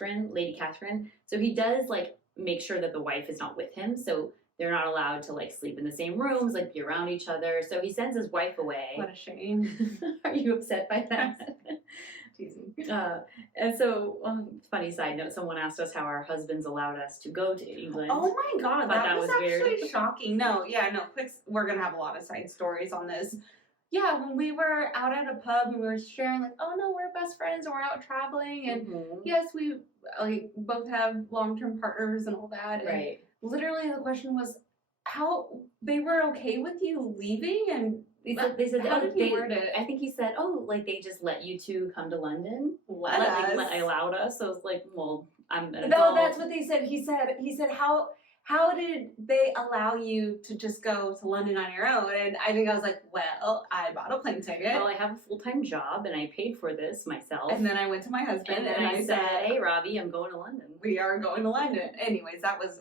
Lady Catherine. So he does like make sure that the wife is not with him. So they're not allowed to like sleep in the same rooms, like be around each other. So he sends his wife away. What a shame. Are you upset by that? Teasing. And so, funny side note, someone asked us how our husbands allowed us to go to England. Oh my God, that was actually weird. shocking. No, quick, we're going to have a lot of side stories on this. Yeah, when we were out at a pub and we were sharing like, oh no, we're best friends and we're out traveling and yes, we like both have long-term partners and all that. And right. Literally the question was how they were okay with you leaving, and they said how did he word it? I think he said, like they just let you two come to London. Allowed us. So I was like, well, I'm an adult. No, that's what they said. He said how did they allow you to just go to London on your own? And I think I was like, well, I bought a plane ticket. Well, I have a full-time job and I paid for this myself. And then I went to my husband and I said, hey, Robbie, I'm going to London. We are going to London. Anyways, that was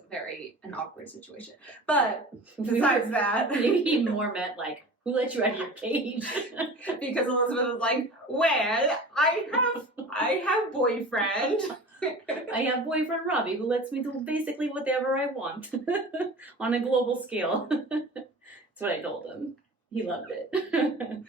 an awkward situation. But besides that. Maybe he more meant like, who let you out of your cage? Because Elizabeth was like, well, I have boyfriend. I have boyfriend Robbie who lets me do basically whatever I want on a global scale. That's what I told him. He loved it.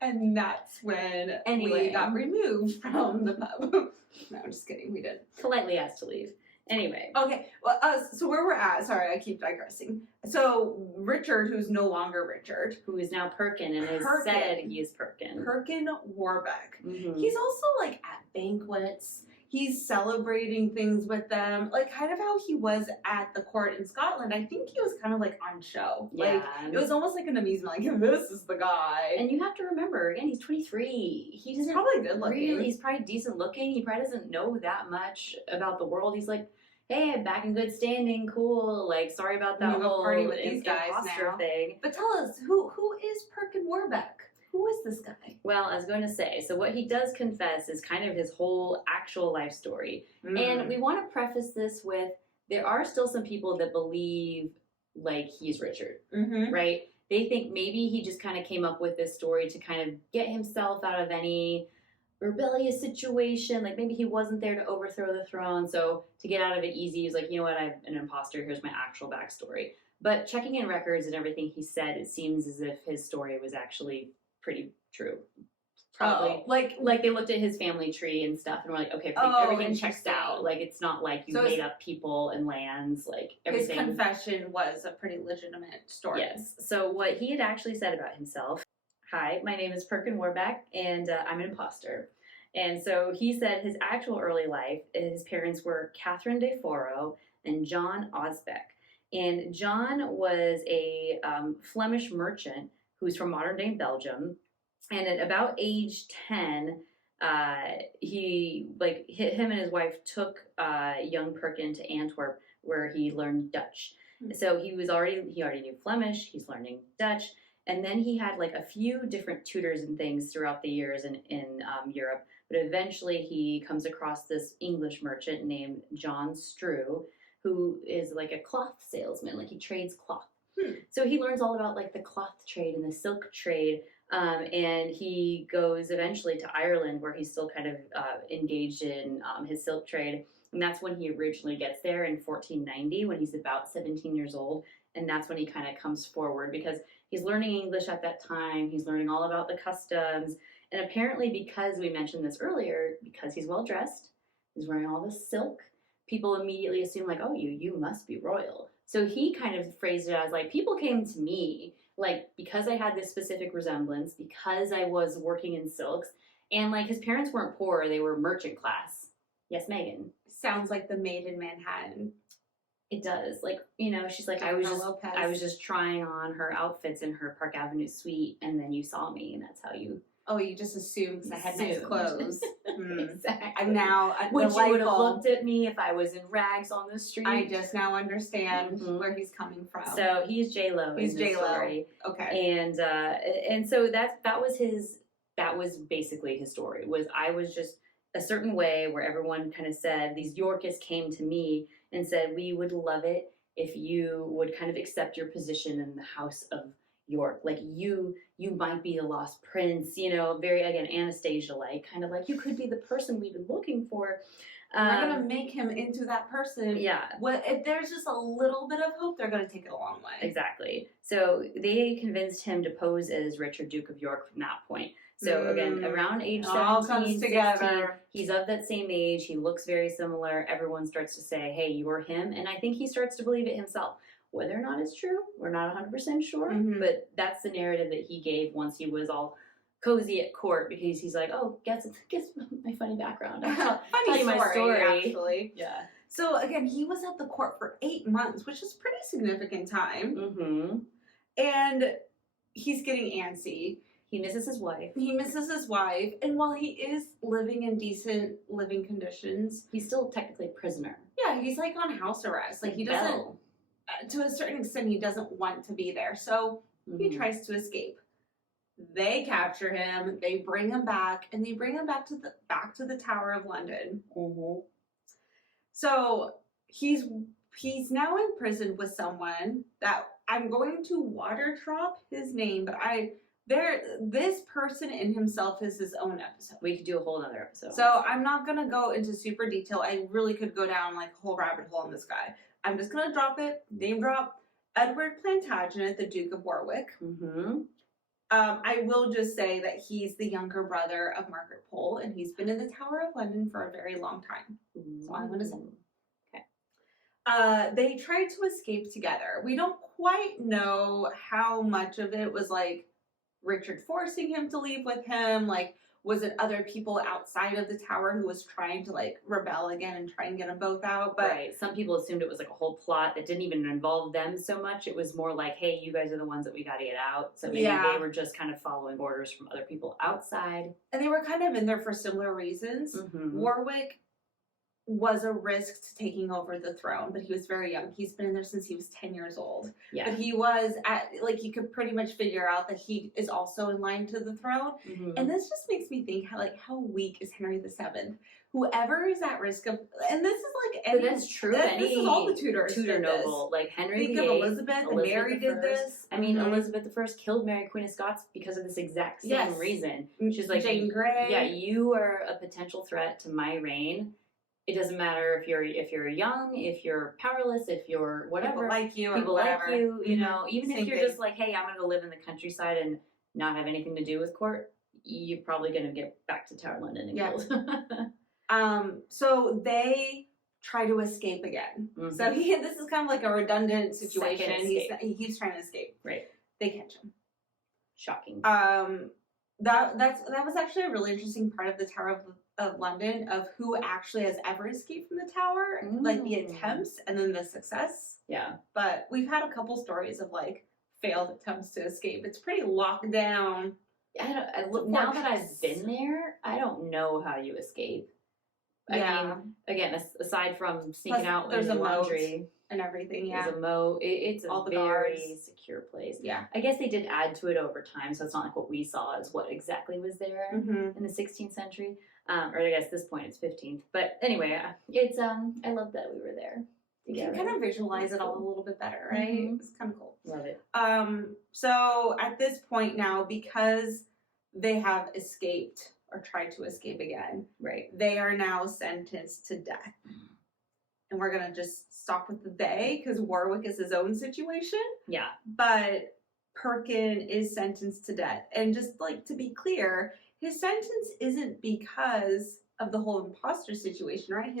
And that's when we got removed from the pub. No, I'm just kidding. We did. Politely asked to leave. Anyway. Okay. Well, so where we're at, sorry, I keep digressing. So Richard, who's no longer Richard. Who is now Perkin and has said he is Perkin. Perkin Warbeck. Mm-hmm. He's also like at banquets. He's celebrating things with them, like kind of how he was at the court in Scotland. I think he was kind of like on show. Yeah. Like it was almost like an amusement, like this is the guy. And you have to remember, again, he's 23. He's probably good looking. He's probably decent looking. He probably doesn't know that much about the world. He's like, hey, I'm back in good standing, cool. Like, sorry about that whole party with these guys now. Thing. But tell us, who is Perkin Warbeck? Who is this guy? Well, I was going to say, so what he does confess is kind of his whole actual life story. And we want to preface this with, there are still some people that believe like he's Richard, right? They think maybe he just kind of came up with this story to kind of get himself out of any rebellious situation. Like maybe he wasn't there to overthrow the throne. So to get out of it easy, he's like, you know what, I'm an imposter. Here's my actual backstory. But checking in records and everything he said, it seems as if his story was actually pretty true. probably like they looked at his family tree and stuff and were like, okay, everything checks out. Like it's not like you made up people and lands. Like everything. His confession was a pretty legitimate story. Yes. So what he had actually said about himself: "Hi, my name is Perkin Warbeck, and I'm an imposter." And so he said his actual early life, his parents were Catherine de Foro and John Osbeck. And John was a Flemish merchant who's from modern-day Belgium. And at about age 10, him and his wife took young Perkin to Antwerp, where he learned Dutch. Mm-hmm. So he already knew Flemish. He's learning Dutch. And then he had like a few different tutors and things throughout the years in Europe. But eventually he comes across this English merchant named John Strew, who is like a cloth salesman. Like he trades cloth. So he learns all about like the cloth trade and the silk trade. And he goes eventually to Ireland, where he's still kind of engaged in his silk trade. And that's when he originally gets there in 1490, when he's about 17 years old. And that's when he kind of comes forward, because he's learning English at that time. He's learning all about the customs. And apparently, because we mentioned this earlier, because he's well dressed, he's wearing all the silk, people immediately assume like, oh, you must be royal. So he kind of phrased it as like, people came to me like because I had this specific resemblance, because I was working in silks, and like his parents weren't poor, they were merchant class. Yes, Megan. Sounds like the Maid in Manhattan. It does. Like, you know, she's like, I was just trying on her outfits in her Park Avenue suite, and then you saw me, and that's how you. Oh, you just assumed because I had nice clothes. Exactly. I'm now. Would you would have looked at me if I was in rags on the street? I just now understand where he's coming from. So he's J-Lo. He's J-Lo. Story. Okay. And so that was basically his story. I was just a certain way where everyone kind of said, these Yorkists came to me and said, we would love it if you would kind of accept your position in the House of York. Like you might be the lost prince, you know, very, again, Anastasia-like, kind of like you could be the person we've been looking for. We're going to make him into that person. Yeah. Well, if there's just a little bit of hope, they're going to take it a long way. Exactly. So they convinced him to pose as Richard, Duke of York from that point. So again, around age 17, all comes together. 16, he's of that same age. He looks very similar. Everyone starts to say, hey, you're him. And I think he starts to believe it himself. Whether or not it's true, we're not 100% sure. But that's the narrative that he gave once he was all cozy at court, because he's like, oh, guess my funny background. I'll tell you my story. Actually. Yeah. So again, he was at the court for 8 months, which is pretty significant time. And he's getting antsy. He misses his wife. And while he is living in decent living conditions, he's still technically a prisoner. Yeah, he's like on house arrest. Like he doesn't, to a certain extent, he doesn't want to be there. So he tries to escape. They capture him. They bring him back, and they bring him back to the Tower of London. So he's now in prison with someone that I'm going to water drop his name, but this person in himself is his own episode. We could do a whole other episode. So I'm not going to go into super detail. I really could go down like a whole rabbit hole on this guy. I'm just going to drop it, name drop Edward Plantagenet, the Duke of Warwick. I will just say that he's the younger brother of Margaret Pole, and he's been in the Tower of London for a very long time. So I'm going to say. Okay. They tried to escape together. We don't quite know how much of it was like Richard forcing him to leave with him. Like, was it other people outside of the tower who was trying to like rebel again and try and get them both out? But some people assumed it was like a whole plot that didn't even involve them so much. It was more like, hey, you guys are the ones that we got to get out. So maybe they were just kind of following orders from other people outside. And they were kind of in there for similar reasons. Warwick was a risk to taking over the throne, but he was very young. He's been in there since he was 10 years old. Yeah. But he was you could pretty much figure out that he is also in line to the throne. And this just makes me think how weak is Henry VII? Whoever is at risk of, and this is like, that's true. This is all the Tudor noble, like Henry VIII. Think of Elizabeth and Mary did this. I mean, Elizabeth I killed Mary, Queen of Scots, because of this exact same reason. She's like, Jane Grey. Yeah, you are a potential threat to my reign. It doesn't matter if you're young, if you're powerless, if you're whatever. People like you, you know, even if you're just like, hey, I'm going to live in the countryside and not have anything to do with court. you're probably going to get back to Tower London and killed. So they try to escape again. Mm-hmm. So this is kind of like a redundant situation. He keeps trying to escape. Right. They catch him. Shocking. That was actually a really interesting part of the Tower of London, of who actually has ever escaped from the tower, like the attempts and then the success. Yeah. But we've had a couple stories of like failed attempts to escape. It's pretty locked down. Now that I've been there, I don't know how you escape. I mean, again, aside from sneaking out in the laundry and everything, there's a moat. It's a very secure place. Yeah. I guess they did add to it over time, so it's not like what we saw is what exactly was there in the 16th century. Or I guess at this point it's 15th. But anyway, it's I love that we were there. You can kind of visualize it all a little bit better, right? It's kind of cool. Love it. So at this point now, because they have escaped or tried to escape again, right? They are now sentenced to death. And we're gonna just stop with the they, because Warwick is his own situation. Yeah. But Perkin is sentenced to death. And just like to be clear, his sentence isn't because of the whole imposter situation, right?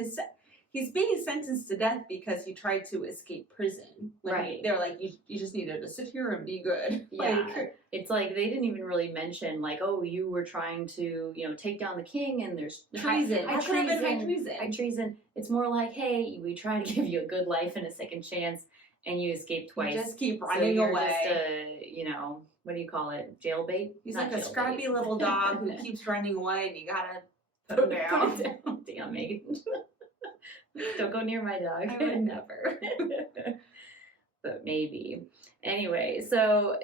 He's being sentenced to death because he tried to escape prison. Right. They're like, you just needed to sit here and be good. Yeah. It's like they didn't even really mention like, oh, you were trying to, take down the king and there's treason. High treason. It's more like, hey, we try to give you a good life and a second chance and you escaped twice. You just keep running away. Just what do you call it? Jailbait? He's like a scrappy little dog who keeps running away and you gotta put him down. Put him down. Damn, Megan. Don't go near my dog. I would never. But maybe. Anyway, so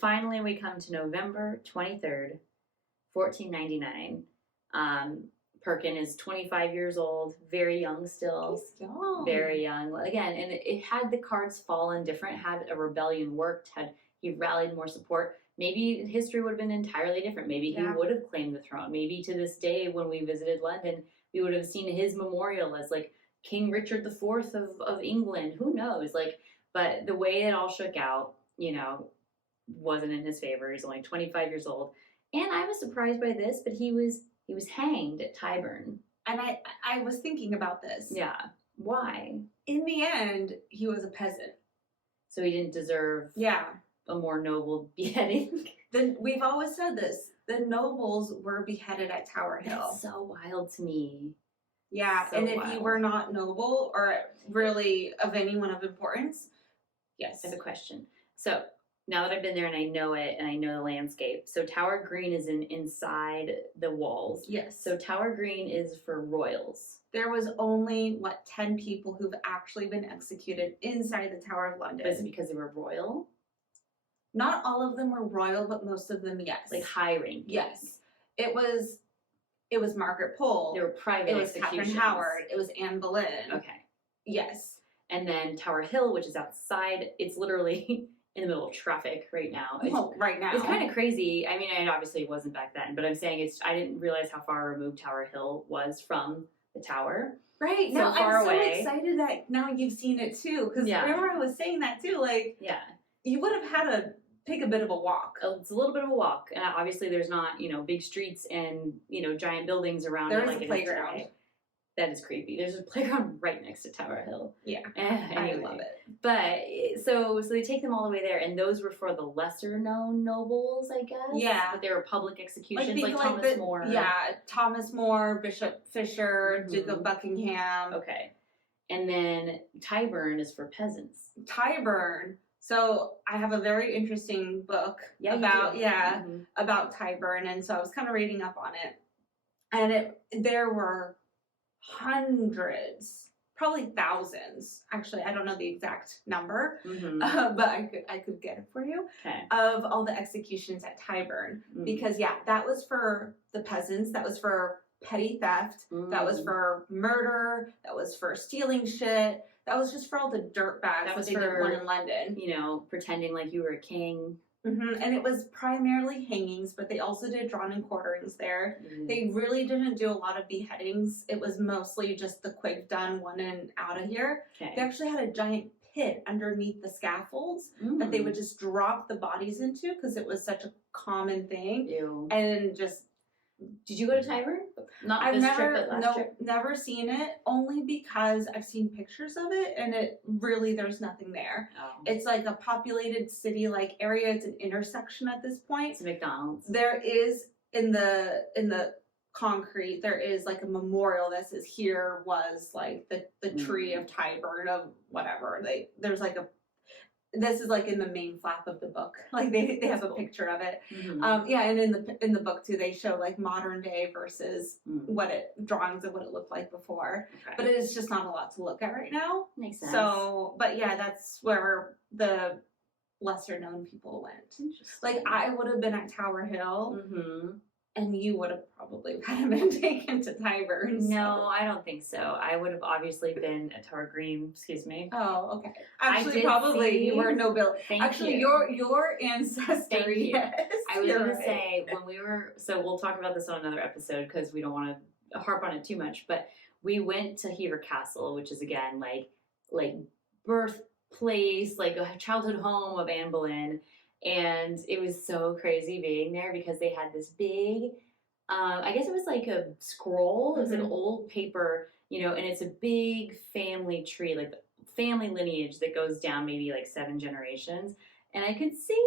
finally we come to November 23rd, 1499. Perkin is 25 years old, very young still. He's young. Very young. Again, and it had the cards fallen different, had a rebellion worked, had he rallied more support, maybe history would have been entirely different. Maybe he would have claimed the throne. Maybe to this day when we visited London, we would have seen his memorial as like King Richard IV of England. Who knows? But the way it all shook out, wasn't in his favor. He's only 25 years old. And I was surprised by this, but he was hanged at Tyburn. And I was thinking about this. Yeah. Why? In the end, he was a peasant. So he didn't deserve a more noble beheading. We've always said this. The nobles were beheaded at Tower Hill. That's so wild to me. Yeah, so and if you were not noble or really of anyone of importance, yes. I have a question. So now that I've been there and I know it and I know the landscape, so Tower Green is inside the walls. Yes. So Tower Green is for royals. There was only, 10 people who've actually been executed inside the Tower of London. Is it because they were royal? Not all of them were royal, but most of them, yes. Like high rank. Yes. It was Margaret Pole. They were private executions. It was Catherine Howard. It was Anne Boleyn. Okay. Yes. And then Tower Hill, which is outside, it's literally in the middle of traffic right now. Right now. It's kind of crazy. I mean, obviously it wasn't back then, but I'm saying I didn't realize how far removed Tower Hill was from the tower. Right. So far away. I'm so excited that now you've seen it too. Because remember I was saying that too. You would have had to take a bit of a walk. It's a little bit of a walk. And obviously there's not, big streets and, giant buildings around. There is a playground. That is creepy. There's a playground right next to Tower Hill. Yeah. Anyway. I love it. But so they take them all the way there, and those were for the lesser known nobles, I guess. Yeah. But they were public executions, like Thomas More. Yeah, Thomas More, Bishop Fisher, Duke of Buckingham. Okay. And then Tyburn is for peasants. Tyburn. So I have a very interesting book about Tyburn, and so I was kind of reading up on it, and there were hundreds, probably thousands. Actually, I don't know the exact number, but I could get it for you. Okay. Of all the executions at Tyburn, because that was for the peasants. That was for petty theft. That was for murder. That was for stealing shit. That was just for all the dirtbags that they didn't want in London. Pretending like you were a king. And it was primarily hangings, but they also did drawn and quarterings there. They really didn't do a lot of beheadings. It was mostly just the quick done, one and out of here. Okay. They actually had a giant pit underneath the scaffolds that they would just drop the bodies into because it was such a common thing. Ew. And just. Did you go to Tyburn? Not I've this never, trip, but last trip? never seen it. Only because I've seen pictures of it, and it really there's nothing there. Oh. It's like a populated city-like area. It's an intersection at this point. It's a McDonald's. There is in the concrete. There is like a memorial that says here was like the tree of Tyburn of whatever. There's like a. This is like in the main flap of the book. Like they have a picture of it. Yeah, and in the book too, they show like modern day versus drawings of what it looked like before. Okay. But it is just not a lot to look at right now. Makes sense. So, but yeah, that's where the lesser known people went. Like I would have been at Tower Hill. And you would have probably been taken to Tyburn. No, I don't think so. I would have obviously been at Tower Green. Excuse me. Oh, okay. Actually, probably you were nobility. Actually, your ancestry. Yes, I was going to say when we were. So we'll talk about this on another episode because we don't want to harp on it too much. But we went to Hever Castle, which is again like birthplace, like a childhood home of Anne Boleyn. And it was so crazy being there because they had this big, I guess it was like a scroll. It was an old paper, and it's a big family tree, like family lineage that goes down maybe like 7 generations. And I could see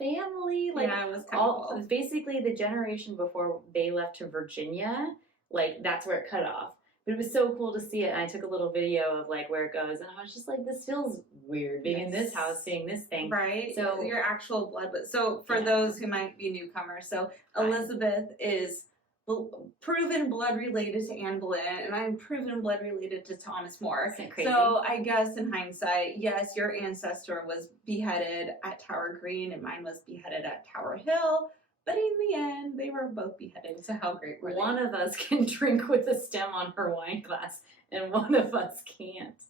my family, like it was kind of cool. Basically the generation before they left to Virginia, like that's where it cut off. But it was so cool to see it, and I took a little video of like where it goes, and I was just like, this feels weird being in this house, seeing this thing. Right. So your actual blood. So for those who might be newcomers, so Elizabeth is proven blood related to Anne Boleyn, and I'm proven blood related to Thomas More. Isn't that crazy? So I guess in hindsight, yes, your ancestor was beheaded at Tower Green, and mine was beheaded at Tower Hill. But in the end, they were both beheaded, so how great were they? One of us can drink with a stem on her wine glass, and one of us can't.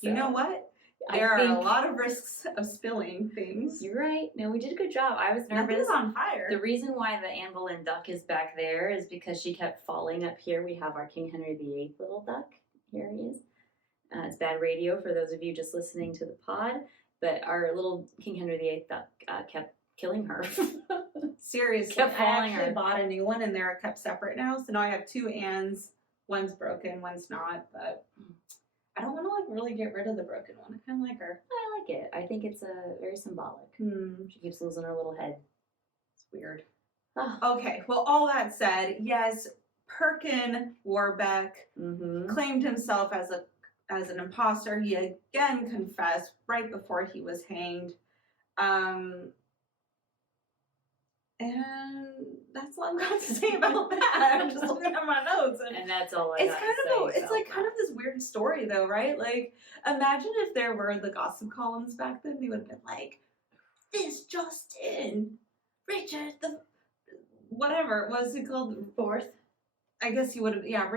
So, you know what? There are a lot of risks of spilling things. You're right. No, we did a good job. I was nervous. Nothing's on fire. The reason why the Anne Boleyn duck is back there is because she kept falling up here. We have our King Henry VIII little duck. Here he is. It's bad radio for those of you just listening to the pod, but our little King Henry VIII duck kept killing her. Seriously, kept I actually bought a new one, and they're kept separate now. So now I have 2 Annes. One's broken, one's not. But I don't want to like really get rid of the broken one. I kind of like her. I like it. I think it's very symbolic. She keeps losing her little head. It's weird. Oh. Okay. Well, all that said, yes, Perkin Warbeck claimed himself as an imposter. He again confessed right before he was hanged. And that's all I've got to say about that. I'm just looking at my notes, and that's all I got to say. It's like kind of this weird story, though, right? Like, imagine if there were the gossip columns back then. They would have been like, "This Justin, Richard the whatever was it called, Fourth." I guess he would have. Yeah,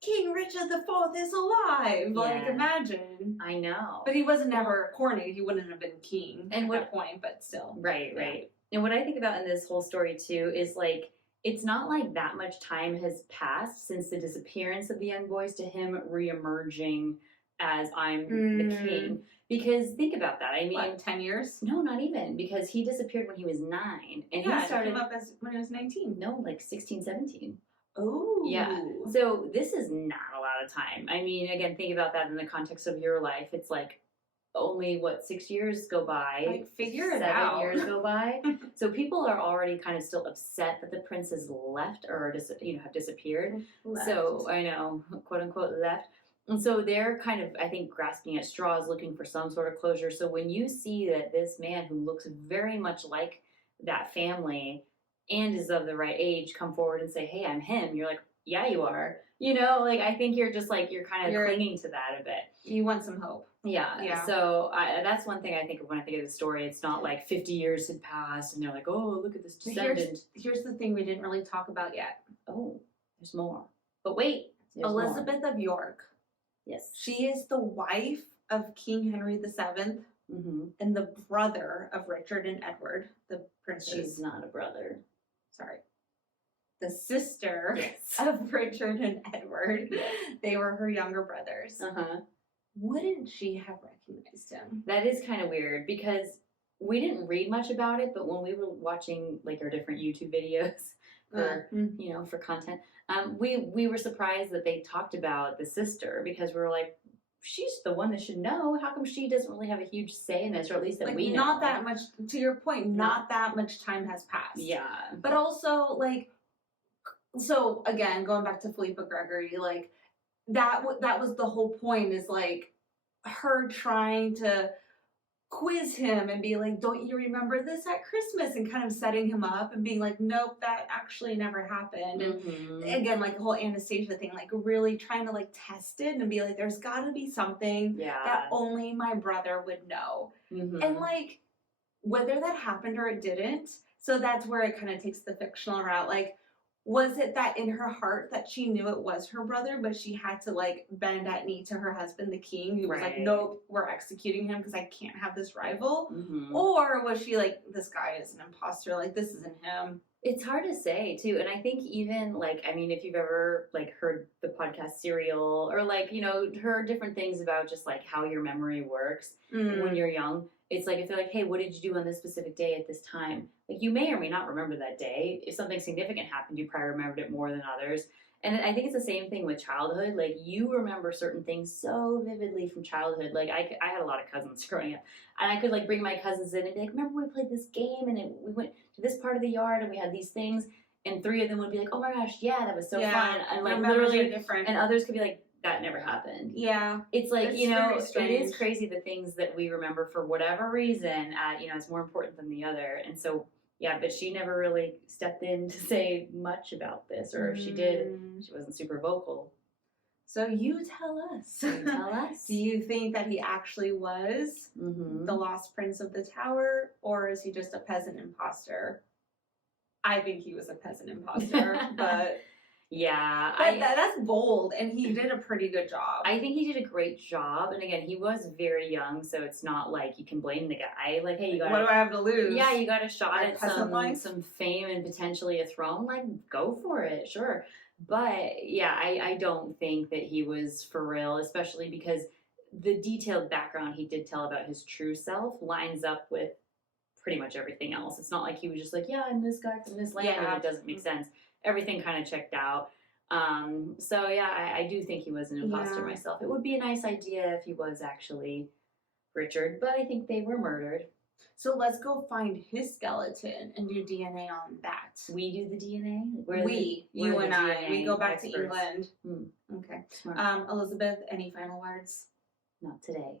King Richard the Fourth is alive. Yeah. Like, imagine. I know, but he wasn't never coronated. He wouldn't have been king at that point. But still, right. And what I think about in this whole story, too, is, like, it's not like that much time has passed since the disappearance of the young boys to him reemerging as I'm the king. Because think about that. I mean, what, 10 years? No, not even. Because he disappeared when he was 9. And he started up when he was 19. No, like 16, 17. Oh. Yeah. So this is not a lot of time. I mean, again, think about that in the context of your life. It's like, only 6 years go by, like, figure it out. 7 years go by. So people are already kind of still upset that the prince has left or have disappeared. Left. So I know, quote unquote, left. And so they're kind of, I think, grasping at straws, looking for some sort of closure. So when you see that this man who looks very much like that family and is of the right age come forward and say, "Hey, I'm him," you're like, "Yeah, you are." I think you're just like, you're kind of clinging to that a bit. You want some hope. Yeah. So that's one thing I think of when I think of the story. It's not like 50 years had passed and they're like, "Oh, look at this descendant." Here's the thing we didn't really talk about yet. Oh, there's more. But wait. Elizabeth of York. Yes. She is the wife of King Henry VII and the brother of Richard and Edward, the princes. She's not a brother. Sorry. The sister of Richard and Edward. Yes. They were her younger brothers. Wouldn't she have against him. That is kind of weird because we didn't read much about it, but when we were watching like our different YouTube videos for for content, we were surprised that they talked about the sister because we were like, she's the one that should know. How come she doesn't really have a huge say in this, or at least that like, we know? Not that much. To your point, not that much time has passed. Yeah, but also like, so again, going back to Philippa Gregory, like that was the whole point. Is like her trying to quiz him and be like, don't you remember this at Christmas, and kind of setting him up and being like, nope, that actually never happened. And again, like the whole Anastasia thing, like really trying to like test it and be like, there's got to be something that only my brother would know. And like whether that happened or it didn't, so that's where it kind of takes the fictional route. Like, was it that in her heart that she knew it was her brother, but she had to like bend at knee to her husband, the king, who was like, nope, we're executing him because I can't have this rival? Or was she like, this guy is an imposter, like this isn't him? It's hard to say too. And I think even like, I mean, if you've ever like heard the podcast Serial, or like, heard different things about just like how your memory works when you're young, it's like if they're like, hey, what did you do on this specific day at this time? Like you may or may not remember that day. If something significant happened, you probably remembered it more than others. And I think it's the same thing with childhood. Like you remember certain things so vividly from childhood. Like I had a lot of cousins growing up, and I could like bring my cousins in and be like, remember we played this game and we went to this part of the yard and we had these things, and 3 of them would be like, oh my gosh, yeah, that was so fun. And like literally different. And others could be like, that never happened. Yeah. It's like, it is crazy the things that we remember for whatever reason, it's more important than the other. And so, yeah, but she never really stepped in to say much about this, or if she did, she wasn't super vocal. So you tell us. Do you think that he actually was the lost prince of the tower, or is he just a peasant imposter? I think he was a peasant imposter, but... Yeah. That's bold, and he did a pretty good job. I think he did a great job, and again, he was very young, so it's not like you can blame the guy. Like, hey, what do I have to lose? Yeah, you got a shot at some fame and potentially a throne. Like, go for it, sure. But, yeah, I don't think that he was for real, especially because the detailed background he did tell about his true self lines up with pretty much everything else. It's not like he was just like, yeah, I'm this guy from this land, and it doesn't make sense. Everything kind of checked out. So yeah, I do think he was an imposter myself. It would be a nice idea if he was actually Richard, but I think they were murdered. So let's go find his skeleton and do DNA on that. We do the DNA? You and I. We go back to England. Okay. Smart. Elizabeth, any final words? Not today.